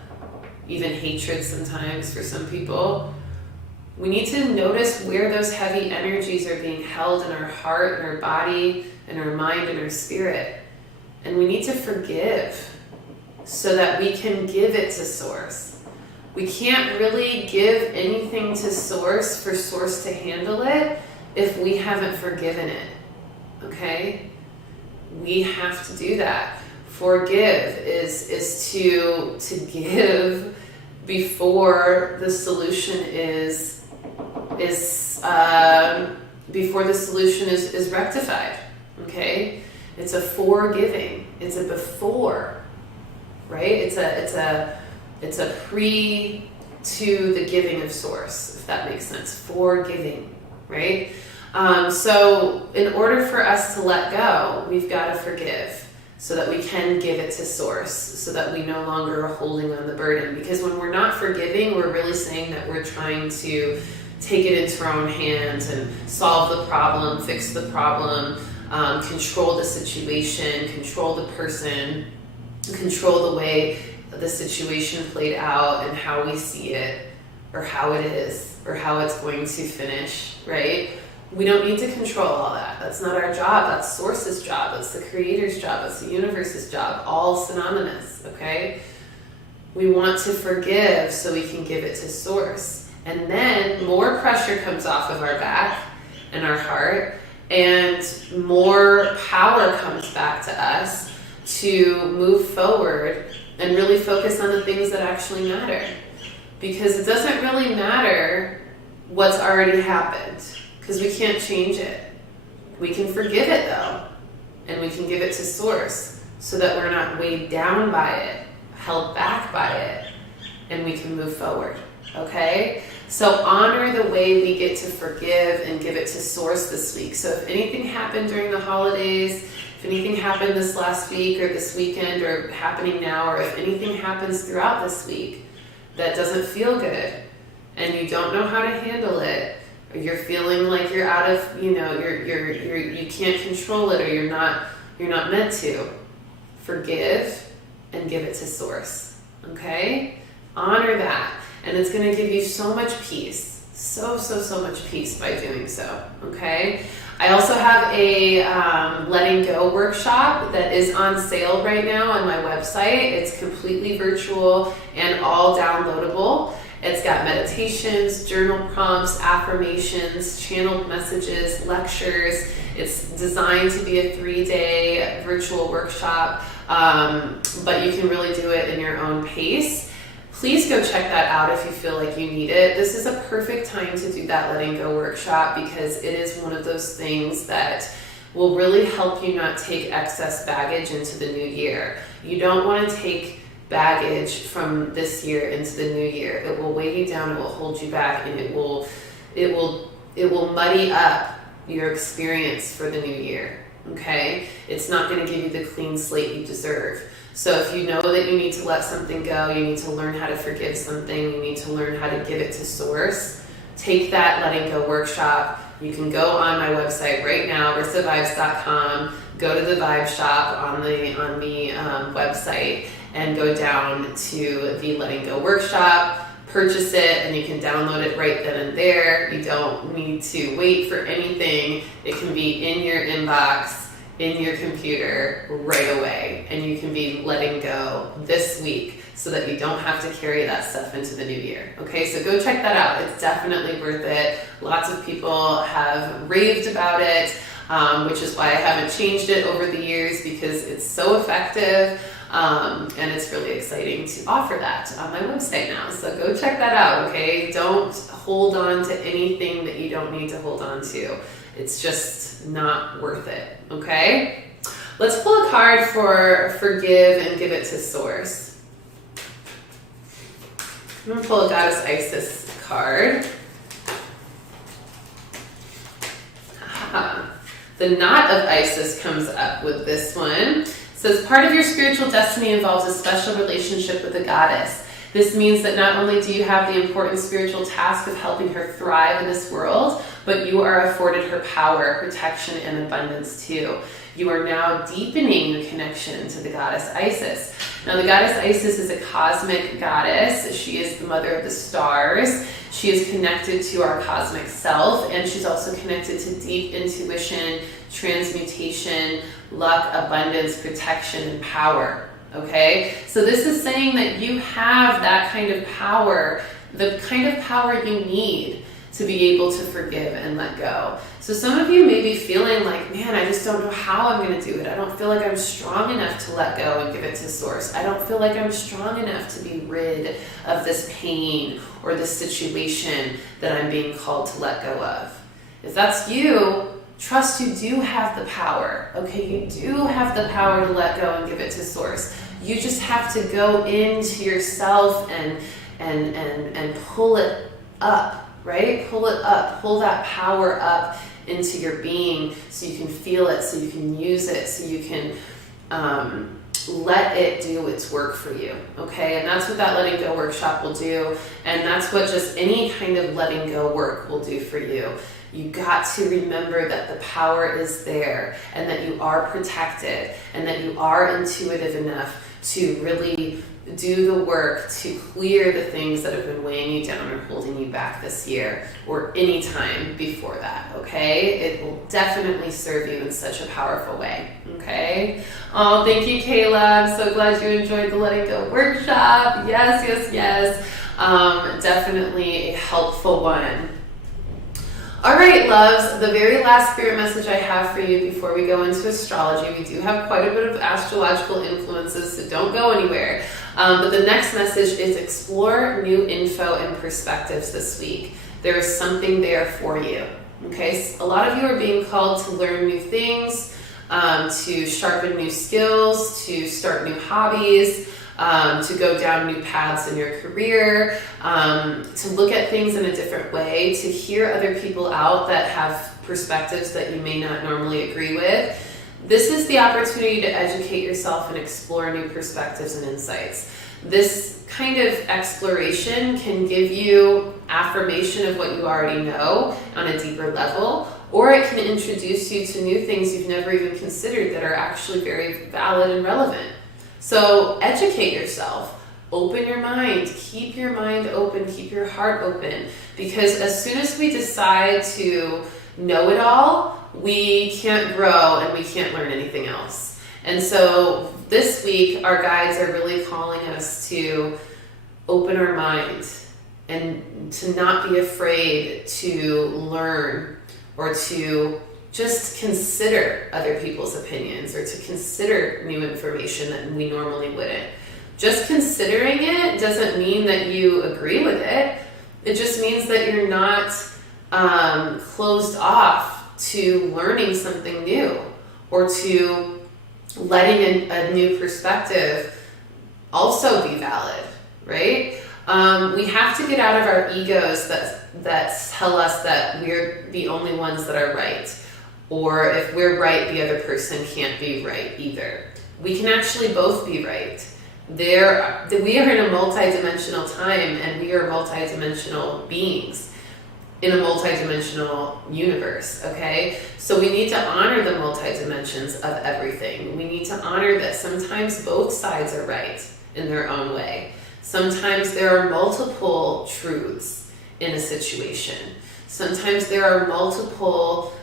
even hatred sometimes for some people. We need to notice where those heavy energies are being held in our heart, in our body, in our mind, in our spirit. And we need to forgive so that we can give it to Source. We can't really give anything to Source for Source to handle it if we haven't forgiven it, okay? We have to do that. Forgive is to give before the solution is rectified, okay? It's a forgiving. It's a before, right? It's a pre to the giving of Source, if that makes sense. Forgiving, right? So in order for us to let go, we've got to forgive so that we can give it to Source, so that we no longer are holding on the burden. Because when we're not forgiving, we're really saying that we're trying to take it into our own hands and solve the problem, fix the problem, control the situation, control the person, control the way the situation played out and how we see it, or how it is, or how it's going to finish, right? We don't need to control all that. That's not our job. That's Source's job. That's the Creator's job. That's the universe's job. All synonymous, okay? We want to forgive so we can give it to Source. And then more pressure comes off of our back and our heart, and more power comes back to us to move forward and really focus on the things that actually matter. Because it doesn't really matter what's already happened, because we can't change it. We can forgive it though, and we can give it to Source so that we're not weighed down by it, held back by it, and we can move forward, okay? So honor the way we get to forgive and give it to Source this week. So if anything happened during the holidays, if anything happened this last week or this weekend or happening now, or if anything happens throughout this week that doesn't feel good and you don't know how to handle it, or you're feeling like you're out of, you can't control it, or you're not meant to, forgive and give it to Source, okay? Honor that. And it's going to give you so much peace, so much peace by doing so, okay? I also have a letting go workshop that is on sale right now on my website. It's completely virtual and all downloadable. It's got meditations, journal prompts, affirmations, channeled messages, lectures. It's designed to be a 3-day virtual workshop, but you can really do it in your own pace. Please go check that out if you feel like you need it. This is a perfect time to do that letting go workshop, because it is one of those things that will really help you not take excess baggage into the new year. You don't want to take baggage from this year into the new year. It will weigh you down, it will hold you back, and it will muddy up your experience for the new year, okay? It's not going to give you the clean slate you deserve. So if you know that you need to let something go, you need to learn how to forgive something, you need to learn how to give it to Source, take that letting go workshop. You can go on my website right now, rissavibes.com, go to the Vibe shop on the website, and go down to the letting go workshop, purchase it, and you can download it right then and there. You don't need to wait for anything. It can be in your inbox, in your computer right away, and you can be letting go this week so that you don't have to carry that stuff into the new year. Okay, so go check that out. It's definitely worth it. Lots of people have raved about it, which is why I haven't changed it over the years, because it's so effective, and it's really exciting to offer that on my website now. So go check that out, okay? Don't hold on to anything that you don't need to hold on to. It's just not worth it, okay? Let's pull a card for forgive and give it to Source. I'm going to pull a Goddess Isis card. The Knot of Isis comes up with this one. It says, part of your spiritual destiny involves a special relationship with the goddess. This means that not only do you have the important spiritual task of helping her thrive in this world, but you are afforded her power, protection, and abundance too. You are now deepening your connection to the goddess Isis. Now, the goddess Isis is a cosmic goddess. She is the mother of the stars. She is connected to our cosmic self, and she's also connected to deep intuition, transmutation, luck, abundance, protection, and power. okay? So this is saying that you have that kind of power, the kind of power you need to be able to forgive and let go. So some of you may be feeling like, man, I just don't know how I'm going to do it. I don't feel like I'm strong enough to let go and give it to source. I don't feel like I'm strong enough to be rid of this pain or this situation that I'm being called to let go of. If that's you, trust you do have the power, okay? You do have the power to let go and give it to source. You just have to go into yourself and pull it up, right? Pull it up, pull that power up into your being so you can feel it, so you can use it, so you can let it do its work for you, okay? And that's what that letting go workshop will do, and that's what just any kind of letting go work will do for you. You got to remember that the power is there, and that you are protected, and that you are intuitive enough to really do the work to clear the things that have been weighing you down or holding you back this year or any time before that, okay? It will definitely serve you in such a powerful way, okay? Oh, thank you, Kayla. I'm so glad you enjoyed the Letting Go workshop. Yes, yes, yes. Definitely a helpful one. All right, loves, the very last spirit message I have for you before we go into astrology, we do have quite a bit of astrological influences, so don't go anywhere. But the next message is explore new info and perspectives this week. There is something there for you, okay? A lot of you are being called to learn new things, to sharpen new skills, to start new hobbies, to go down new paths in your career, to look at things in a different way, to hear other people out that have perspectives that you may not normally agree with. This is the opportunity to educate yourself and explore new perspectives and insights. This kind of exploration can give you affirmation of what you already know on a deeper level, or it can introduce you to new things you've never even considered that are actually very valid and relevant. So educate yourself, open your mind, keep your mind open, keep your heart open, because as soon as we decide to know it all, we can't grow and we can't learn anything else. And so this week, our guides are really calling us to open our mind and to not be afraid to learn or to just consider other people's opinions or to consider new information that we normally wouldn't. Just considering it doesn't mean that you agree with it. It just means that you're not closed off to learning something new or to letting a new perspective also be valid, right? We have to get out of our egos that tell us that we're the only ones that are right. Or if we're right, the other person can't be right either. We can actually both be right. We are in a multidimensional time, and we are multidimensional beings in a multidimensional universe, okay? So we need to honor the multidimensions of everything. We need to honor that sometimes both sides are right in their own way. Sometimes there are multiple truths in a situation. Sometimes there are multiple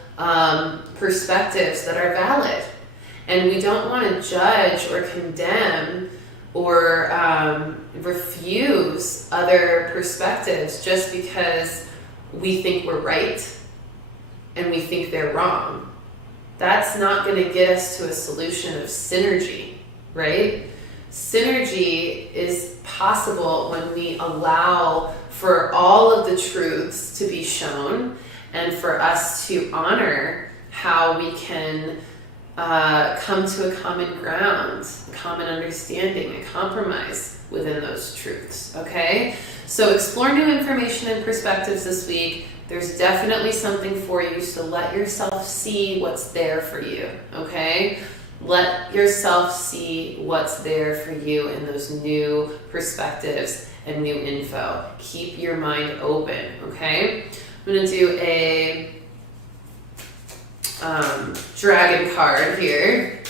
perspectives that are valid, and we don't want to judge or condemn or refuse other perspectives just because we think we're right and we think they're wrong. That's not going to get us to a solution of synergy, right? Synergy is possible when we allow for all of the truths to be shown and for us to honor how we can come to a common ground, a common understanding, a compromise within those truths, okay? So explore new information and perspectives this week. There's definitely something for you, so let yourself see what's there for you, okay? Let yourself see what's there for you in those new perspectives and new info. Keep your mind open, okay? I'm going to do a dragon card here.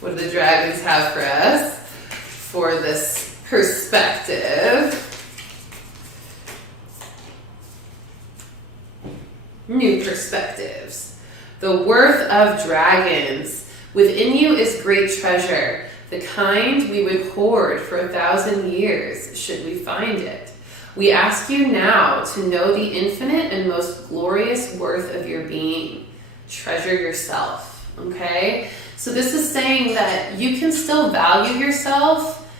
What do the dragons have for us for this perspective? New perspectives. The worth of dragons. Within you is great treasure. the kind we would hoard for 1,000 years should we find it. We ask you now to know the infinite and most glorious worth of your being. Treasure yourself, okay? So this is saying that you can still value yourself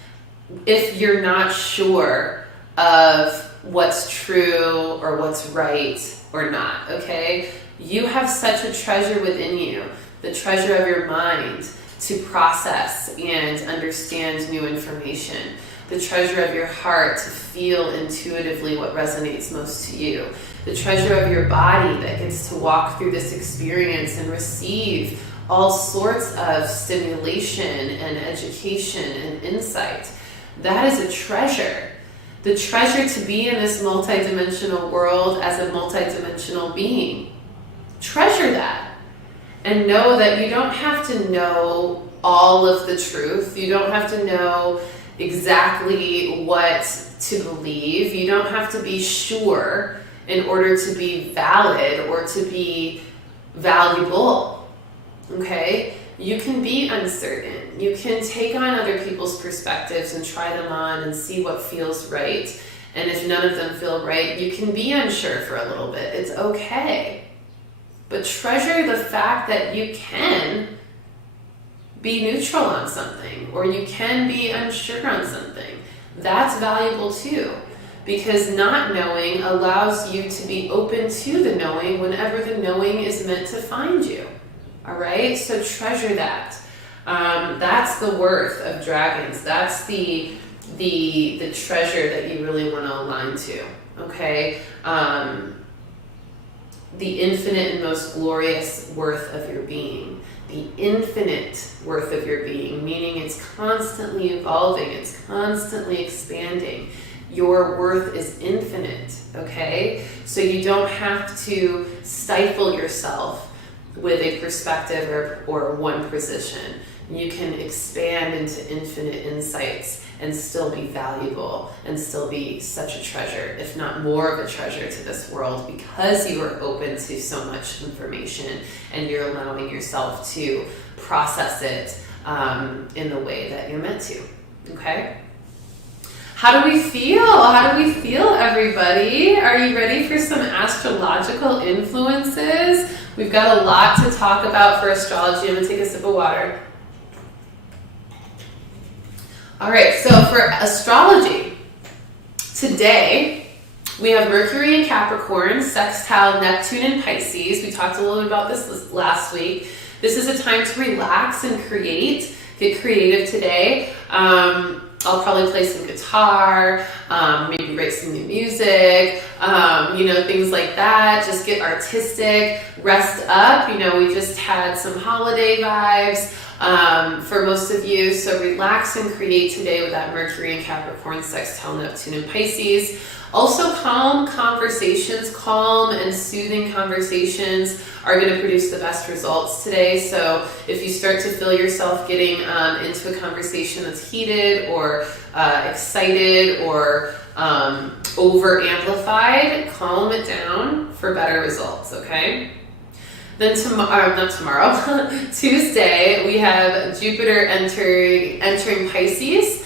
if you're not sure of what's true or what's right or not, okay? You have such a treasure within you, the treasure of your mind to process and understand new information, the treasure of your heart to feel intuitively what resonates most to you, the treasure of your body that gets to walk through this experience and receive all sorts of stimulation and education and insight. That is a treasure. The treasure to be in this multidimensional world as a multidimensional being. Treasure that. And know that you don't have to know all of the truth. You don't have to know exactly what to believe. You don't have to be sure in order to be valid or to be valuable. Okay? You can be uncertain. You can take on other people's perspectives and try them on and see what feels right. And if none of them feel right, you can be unsure for a little bit. It's okay. But treasure the fact that you can be neutral on something, or you can be unsure on something. That's valuable too, because not knowing allows you to be open to the knowing whenever the knowing is meant to find you. All right, so treasure that. That's the worth of dragons. That's the treasure that you really want to align to. Okay, the infinite and most glorious worth of your being. The infinite worth of your being, meaning it's constantly evolving, it's constantly expanding. Your worth is infinite. Okay, so you don't have to stifle yourself with a perspective or one position. You can expand into infinite insights and still be valuable and still be such a treasure, if not more of a treasure to this world, because you are open to so much information and you're allowing yourself to process it in the way that you're meant to. Okay? How do we feel? How do we feel, everybody? Are you ready for some astrological influences? We've got a lot to talk about for astrology. I'm going to take a sip of water. All right, so for astrology, today we have Mercury in Capricorn, sextile Neptune in Pisces. We talked a little bit about this last week. This is a time to relax and create. Get creative today. I'll probably play some guitar, maybe write some new music, things like that. Just get artistic, rest up. We just had some holiday vibes for most of you. So relax and create today with that Mercury in Capricorn, sextile Neptune in Pisces. Also, calm conversations, calm and soothing conversations are going to produce the best results today. So if you start to feel yourself getting into a conversation that's heated or excited or over amplified, calm it down for better results, okay? Then Tuesday, we have Jupiter entering Pisces,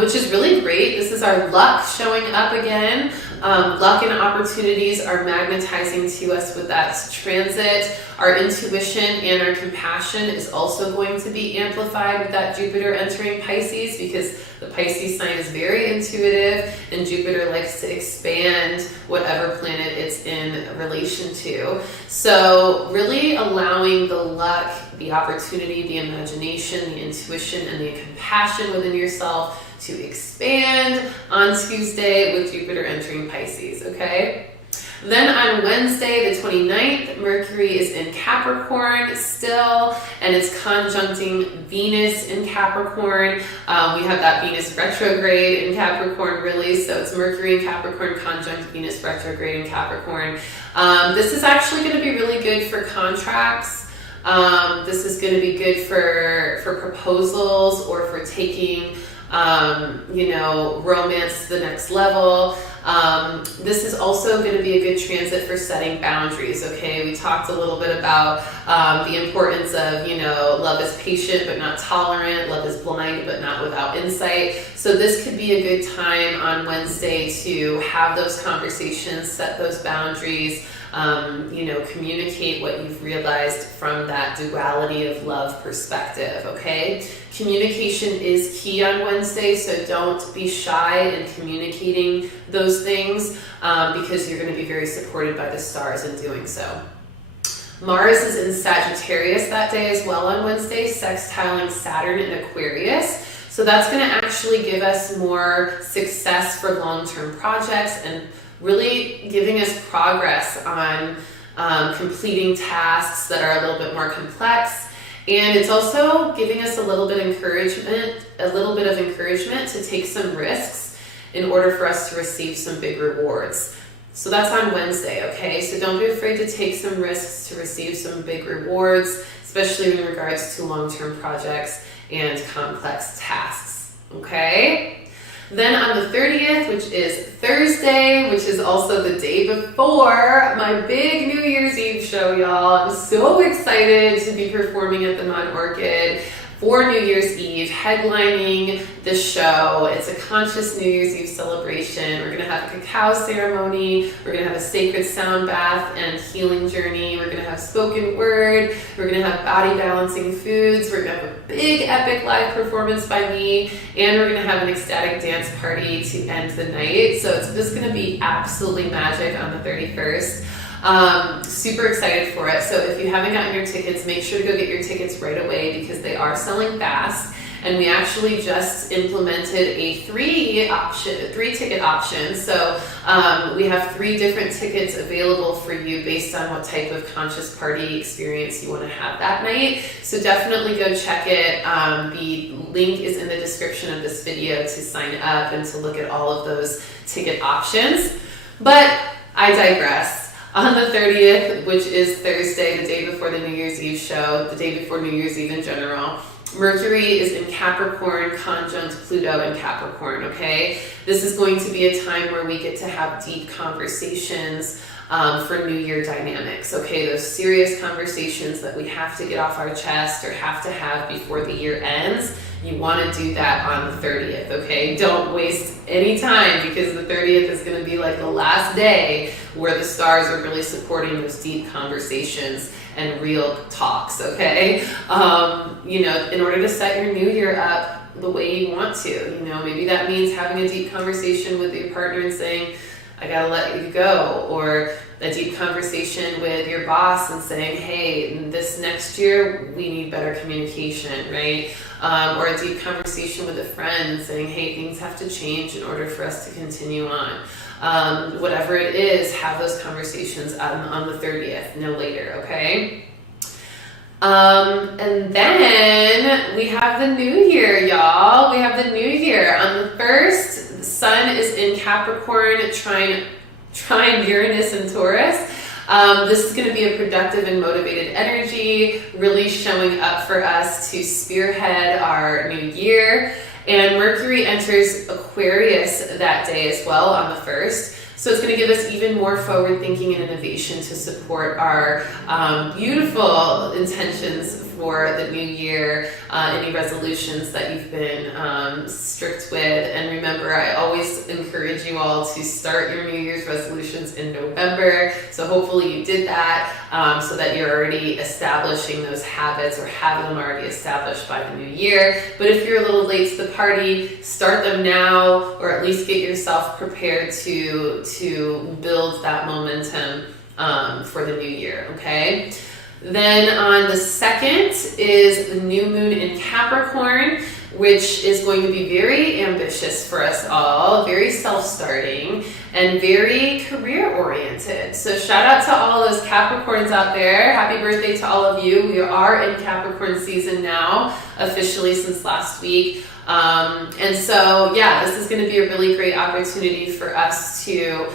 which is really great. This is our luck showing up again. Luck and opportunities are magnetizing to us with that transit. Our intuition and our compassion is also going to be amplified with that Jupiter entering Pisces, because the Pisces sign is very intuitive and Jupiter likes to expand whatever planet it's in relation to. So really allowing the luck, the opportunity, the imagination, the intuition, and the compassion within yourself to expand on Tuesday with Jupiter entering Pisces, okay? Then on Wednesday, the 29th, Mercury is in Capricorn still, and it's conjuncting Venus in Capricorn. We have that Venus retrograde in Capricorn, really, so it's Mercury in Capricorn conjunct Venus retrograde in Capricorn. This is actually going to be really good for contracts. This is going to be good for proposals or for taking romance to the next level. This is also going to be a good transit for setting boundaries, okay? We talked a little bit about the importance of, love is patient but not tolerant, love is blind but not without insight. So this could be a good time on Wednesday to have those conversations, set those boundaries, communicate what you've realized from that duality of love perspective, okay? Communication is key on Wednesday, so don't be shy in communicating those things because you're going to be very supported by the stars in doing so. Mars is in Sagittarius that day as well on Wednesday, sextiling Saturn in Aquarius. So that's going to actually give us more success for long-term projects and really giving us progress on completing tasks that are a little bit more complex. And it's also giving us a little bit of encouragement to take some risks in order for us to receive some big rewards. So that's on Wednesday, okay? So don't be afraid to take some risks to receive some big rewards, especially in regards to long-term projects and complex tasks, okay? Then on the 30th, which is Thursday, which is also the day before my big New Year's Eve show, y'all. I'm so excited to be performing at the Orchid for New Year's Eve, headlining the show. It's a conscious New Year's Eve celebration. We're going to have a cacao ceremony. We're going to have a sacred sound bath and healing journey. We're going to have spoken word. We're going to have body balancing foods. We're going to have a big epic live performance by me. And we're going to have an ecstatic dance party to end the night. So it's just going to be absolutely magic on the 31st. Super excited for it. So if you haven't gotten your tickets, make sure to go get your tickets right away because they are selling fast. And we actually just implemented a three ticket option. So we have 3 different tickets available for you based on what type of conscious party experience you want to have that night. So definitely go check it. The link is in the description of this video to sign up and to look at all of those ticket options. But I digress. On the 30th, which is Thursday, the day before the New Year's Eve show, the day before New Year's Eve in general, Mercury is in Capricorn, conjunct Pluto in Capricorn, okay? This is going to be a time where we get to have deep conversations for New Year dynamics, okay? Those serious conversations that we have to get off our chest or have to have before the year ends. You want to do that on the 30th, okay? Don't waste any time because the 30th is going to be like the last day where the stars are really supporting those deep conversations and real talks, okay? In order to set your new year up the way you want to, maybe that means having a deep conversation with your partner and saying, I gotta let you go, or a deep conversation with your boss and saying, hey, this next year we need better communication, right? Or a deep conversation with a friend saying, hey, things have to change in order for us to continue on. Whatever it is, have those conversations on the 30th, no later, okay? And then we have the new year, y'all. We have the new year. On the 1st, the sun is in Capricorn, trine Uranus and Taurus. This is going to be a productive and motivated energy, really showing up for us to spearhead our new year. And Mercury enters Aquarius that day as well on the 1st. So it's going to give us even more forward thinking and innovation to support our beautiful intentions for the new year, any resolutions that you've been strict with. And remember, I always encourage you all to start your New Year's resolutions in November. So hopefully you did that so that you're already establishing those habits or have them already established by the new year. But if you're a little late to the party, start them now, or at least get yourself prepared to build that momentum for the new year, okay? Then on the 2nd is the new moon in Capricorn, which is going to be very ambitious for us all, very self-starting, and very career-oriented. So shout out to all those Capricorns out there. Happy birthday to all of you. We are in Capricorn season now, officially since last week. And so, yeah, this is going to be a really great opportunity for us to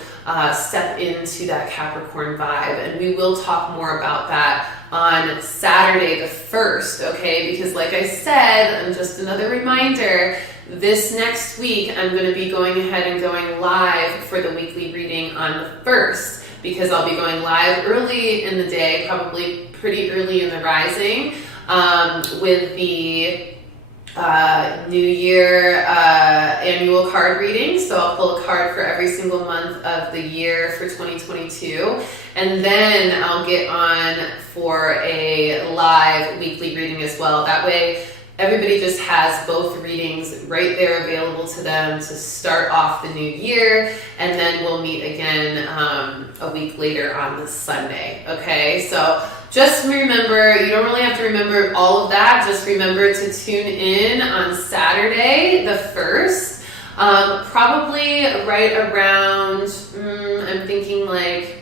step into that Capricorn vibe. And we will talk more about that on Saturday the 1st, okay? Because like I said, and just another reminder, this next week I'm going to be going ahead and going live for the weekly reading on the 1st, because I'll be going live early in the day, probably pretty early in the rising, with the New Year annual card reading. So I'll pull a card for every single month of the year for 2022, and then I'll get on for a live weekly reading as well. That way everybody just has both readings right there available to them to start off the new year, and then we'll meet again a week later on this Sunday, okay? So just remember, you don't really have to remember all of that, just remember to tune in on Saturday the 1st, probably right around, I'm thinking like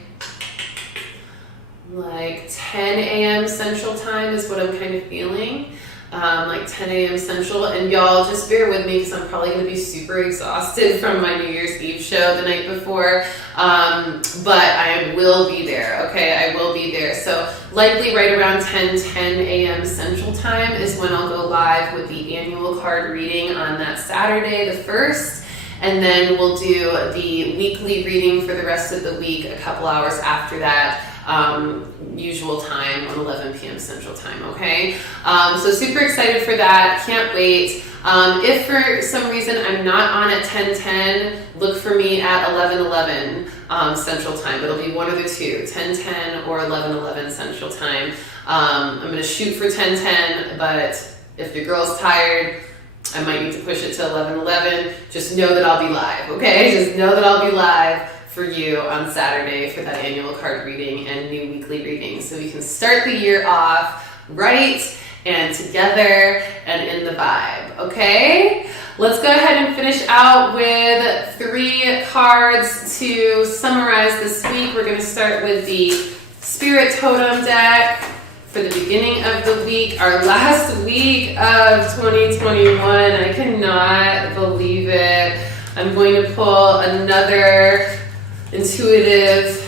10 a.m. Central Time is what I'm kind of feeling. Like 10 a.m. Central, and y'all just bear with me because I'm probably going to be super exhausted from my New Year's Eve show the night before, but I will be there, okay? I will be there. So likely right around 10 a.m. Central Time is when I'll go live with the annual card reading on that Saturday the 1st, and then we'll do the weekly reading for the rest of the week a couple hours after that, usual time on 11 p.m. Central Time, okay? So super excited for that. Can't wait. If for some reason I'm not on at 10:10, look for me at 11:11 Central Time. It'll be one of the two, 10:10 or 11:11 Central Time. I'm going to shoot for 10:10, but if your girl's tired, I might need to push it to 11:11. Just know that I'll be live, okay? Just know that I'll be live for you on Saturday for that annual card reading and new weekly reading, so we can start the year off right and together and in the vibe, okay? Let's go ahead and finish out with 3 cards to summarize this week. We're going to start with the Spirit Totem deck for the beginning of the week, our last week of 2021. I cannot believe it. I'm going to pull another intuitive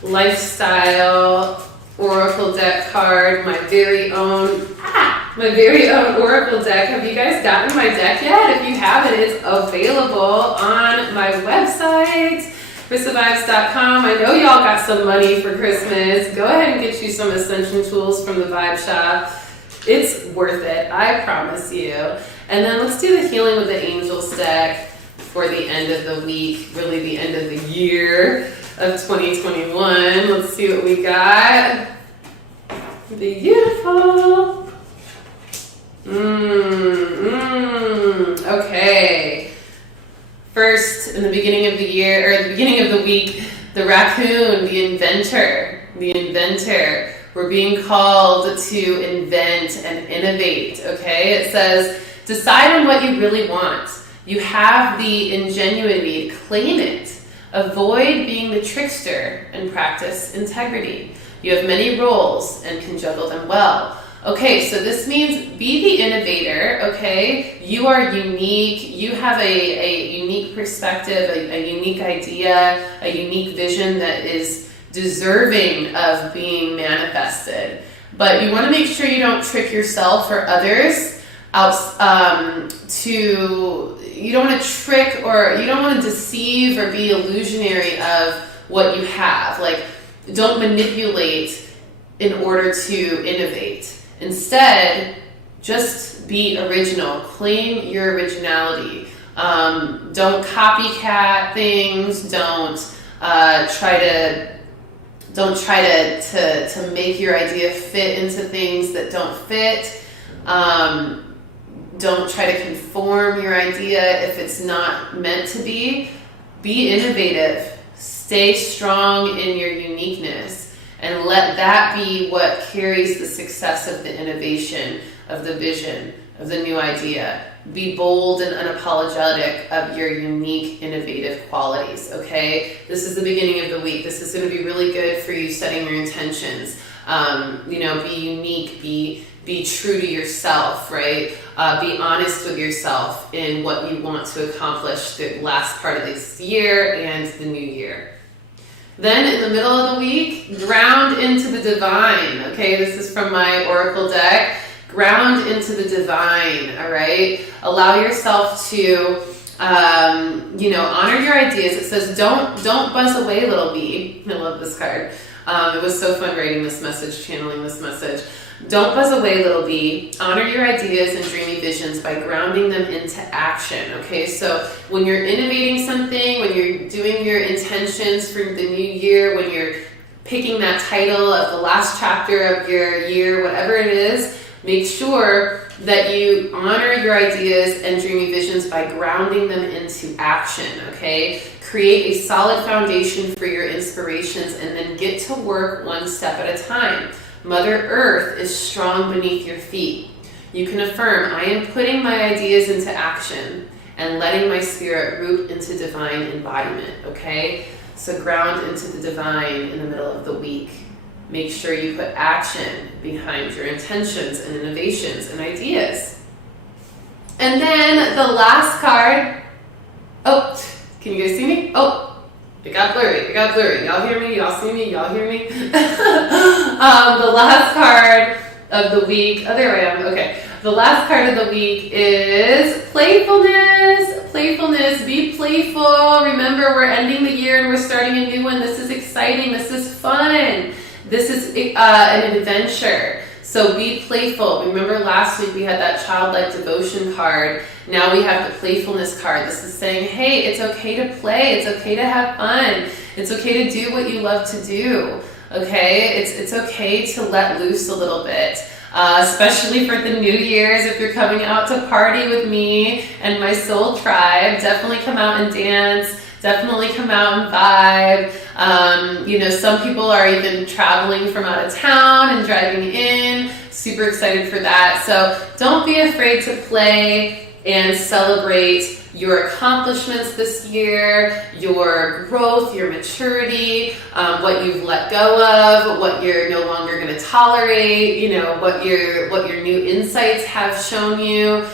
lifestyle oracle deck card, my very own oracle deck. Have you guys gotten my deck yet? If you haven't, it's available on my website, RissaVibes.com. I know y'all got some money for Christmas. Go ahead and get you some Ascension tools from the Vibe Shop. It's worth it, I promise you. And then let's do the Healing with the Angels deck for the end of the week, really the end of the year of 2021. Let's see what we got. Beautiful. Okay. First, in the beginning of the year, or the beginning of the week, the Raccoon, the Inventor. We're being called to invent and innovate, okay? It says, decide on what you really want. You have the ingenuity, claim it. Avoid being the trickster and practice integrity. You have many roles and can juggle them well. Okay, so this means be the innovator, okay? You are unique. You have a unique perspective, a unique idea, a unique vision that is deserving of being manifested. But you want to make sure you don't trick yourself or others you don't want to trick, or you don't want to deceive or be illusionary of what you have. Like, don't manipulate in order to innovate. Instead, just be original. Claim your originality. Don't copycat things. Don't try to make your idea fit into things that don't fit. Don't try to conform your idea if it's not meant to be. Be innovative. Stay strong in your uniqueness, and let that be what carries the success of the innovation, of the vision, of the new idea. Be bold and unapologetic of your unique, innovative qualities, okay? This is the beginning of the week. This is going to be really good for you setting your intentions. Be unique, be true to yourself, right? Be honest with yourself in what you want to accomplish the last part of this year and the new year. Then in the middle of the week, ground into the divine. Okay, this is from my Oracle deck. Ground into the divine, all right? Allow yourself to, honor your ideas. It says, don't buzz away, little bee. I love this card. It was so fun writing this message, channeling this message. Don't buzz away, little bee. Honor your ideas and dreamy visions by grounding them into action, okay? So when you're innovating something, when you're doing your intentions for the new year, when you're picking that title of the last chapter of your year, whatever it is, make sure that you honor your ideas and dreamy visions by grounding them into action, okay? Create a solid foundation for your inspirations and then get to work one step at a time. Mother Earth is strong beneath your feet. You can affirm, I am putting my ideas into action and letting my spirit root into divine embodiment, okay? So ground into the divine in the middle of the week. Make sure you put action behind your intentions and innovations and ideas. And then the last card, oh, can you guys see me? Oh, it got blurry. Y'all hear me? Y'all see me? Y'all hear me? The last card of the week, oh, there I am. Okay. The last card of the week is Playfulness. Playfulness. Be playful. Remember, we're ending the year and we're starting a new one. This is exciting. This is fun. This is an adventure. So be playful. Remember last week we had that childlike devotion card. Now we have the playfulness card. This is saying, hey, it's okay to play. It's okay to have fun. It's okay to do what you love to do. Okay? It's okay to let loose a little bit. Especially for the New Year's, if you're coming out to party with me and my soul tribe, definitely come out and dance. Definitely come out and vibe. Some people are even traveling from out of town and driving in. Super excited for that. So don't be afraid to play and celebrate your accomplishments this year, your growth, your maturity, what you've let go of, what you're no longer going to tolerate, what your new insights have shown you.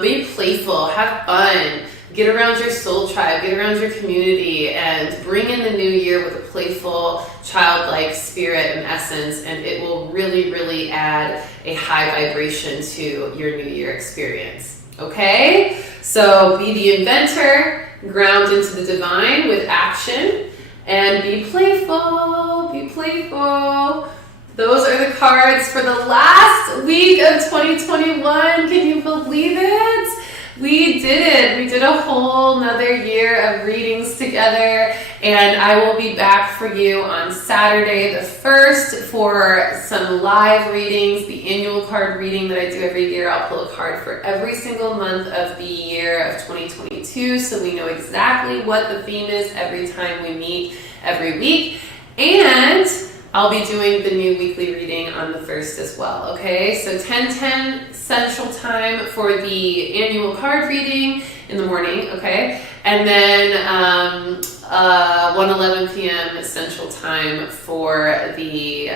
Be playful, have fun. Get around your soul tribe, get around your community, and bring in the new year with a playful, childlike spirit and essence, and it will really, really add a high vibration to your new year experience. Okay? So be the inventor, ground into the divine with action, and be playful, be playful. Those are the cards for the last week of 2021. Can you believe it? We did it. We did a whole nother year of readings together, and I will be back for you on Saturday the 1st for some live readings, the annual card reading that I do every year. I'll pull a card for every single month of the year of 2022, so we know exactly what the theme is every time we meet every week. And I'll be doing the new weekly reading on the 1st as well, okay? So 10:10 Central Time for the annual card reading in the morning, okay? And then 1:11 p.m. Central Time for the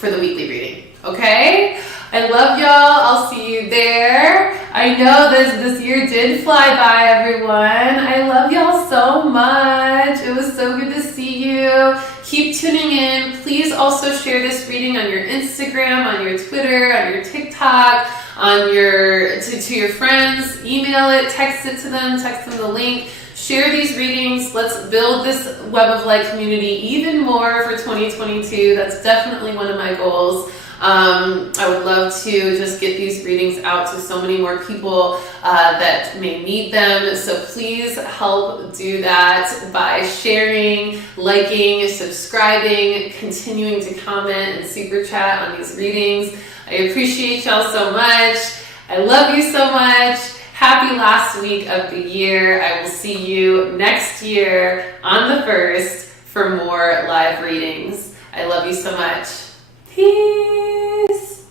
weekly reading, okay? I love y'all. I'll see you there. I know this year did fly by, everyone. I love y'all so much. It was so good to see you. Keep tuning in. Please also share this reading on your Instagram, on your Twitter, on your TikTok, on your to your friends. Email it, text it to them, text them the link. Share these readings. Let's build this Web of Light community even more for 2022. That's definitely one of my goals. I would love to just get these readings out to so many more people that may need them. So please help do that by sharing, liking, subscribing, continuing to comment and super chat on these readings. I appreciate y'all so much. I love you so much. Happy last week of the year. I will see you next year on the 1st for more live readings. I love you so much. Peace.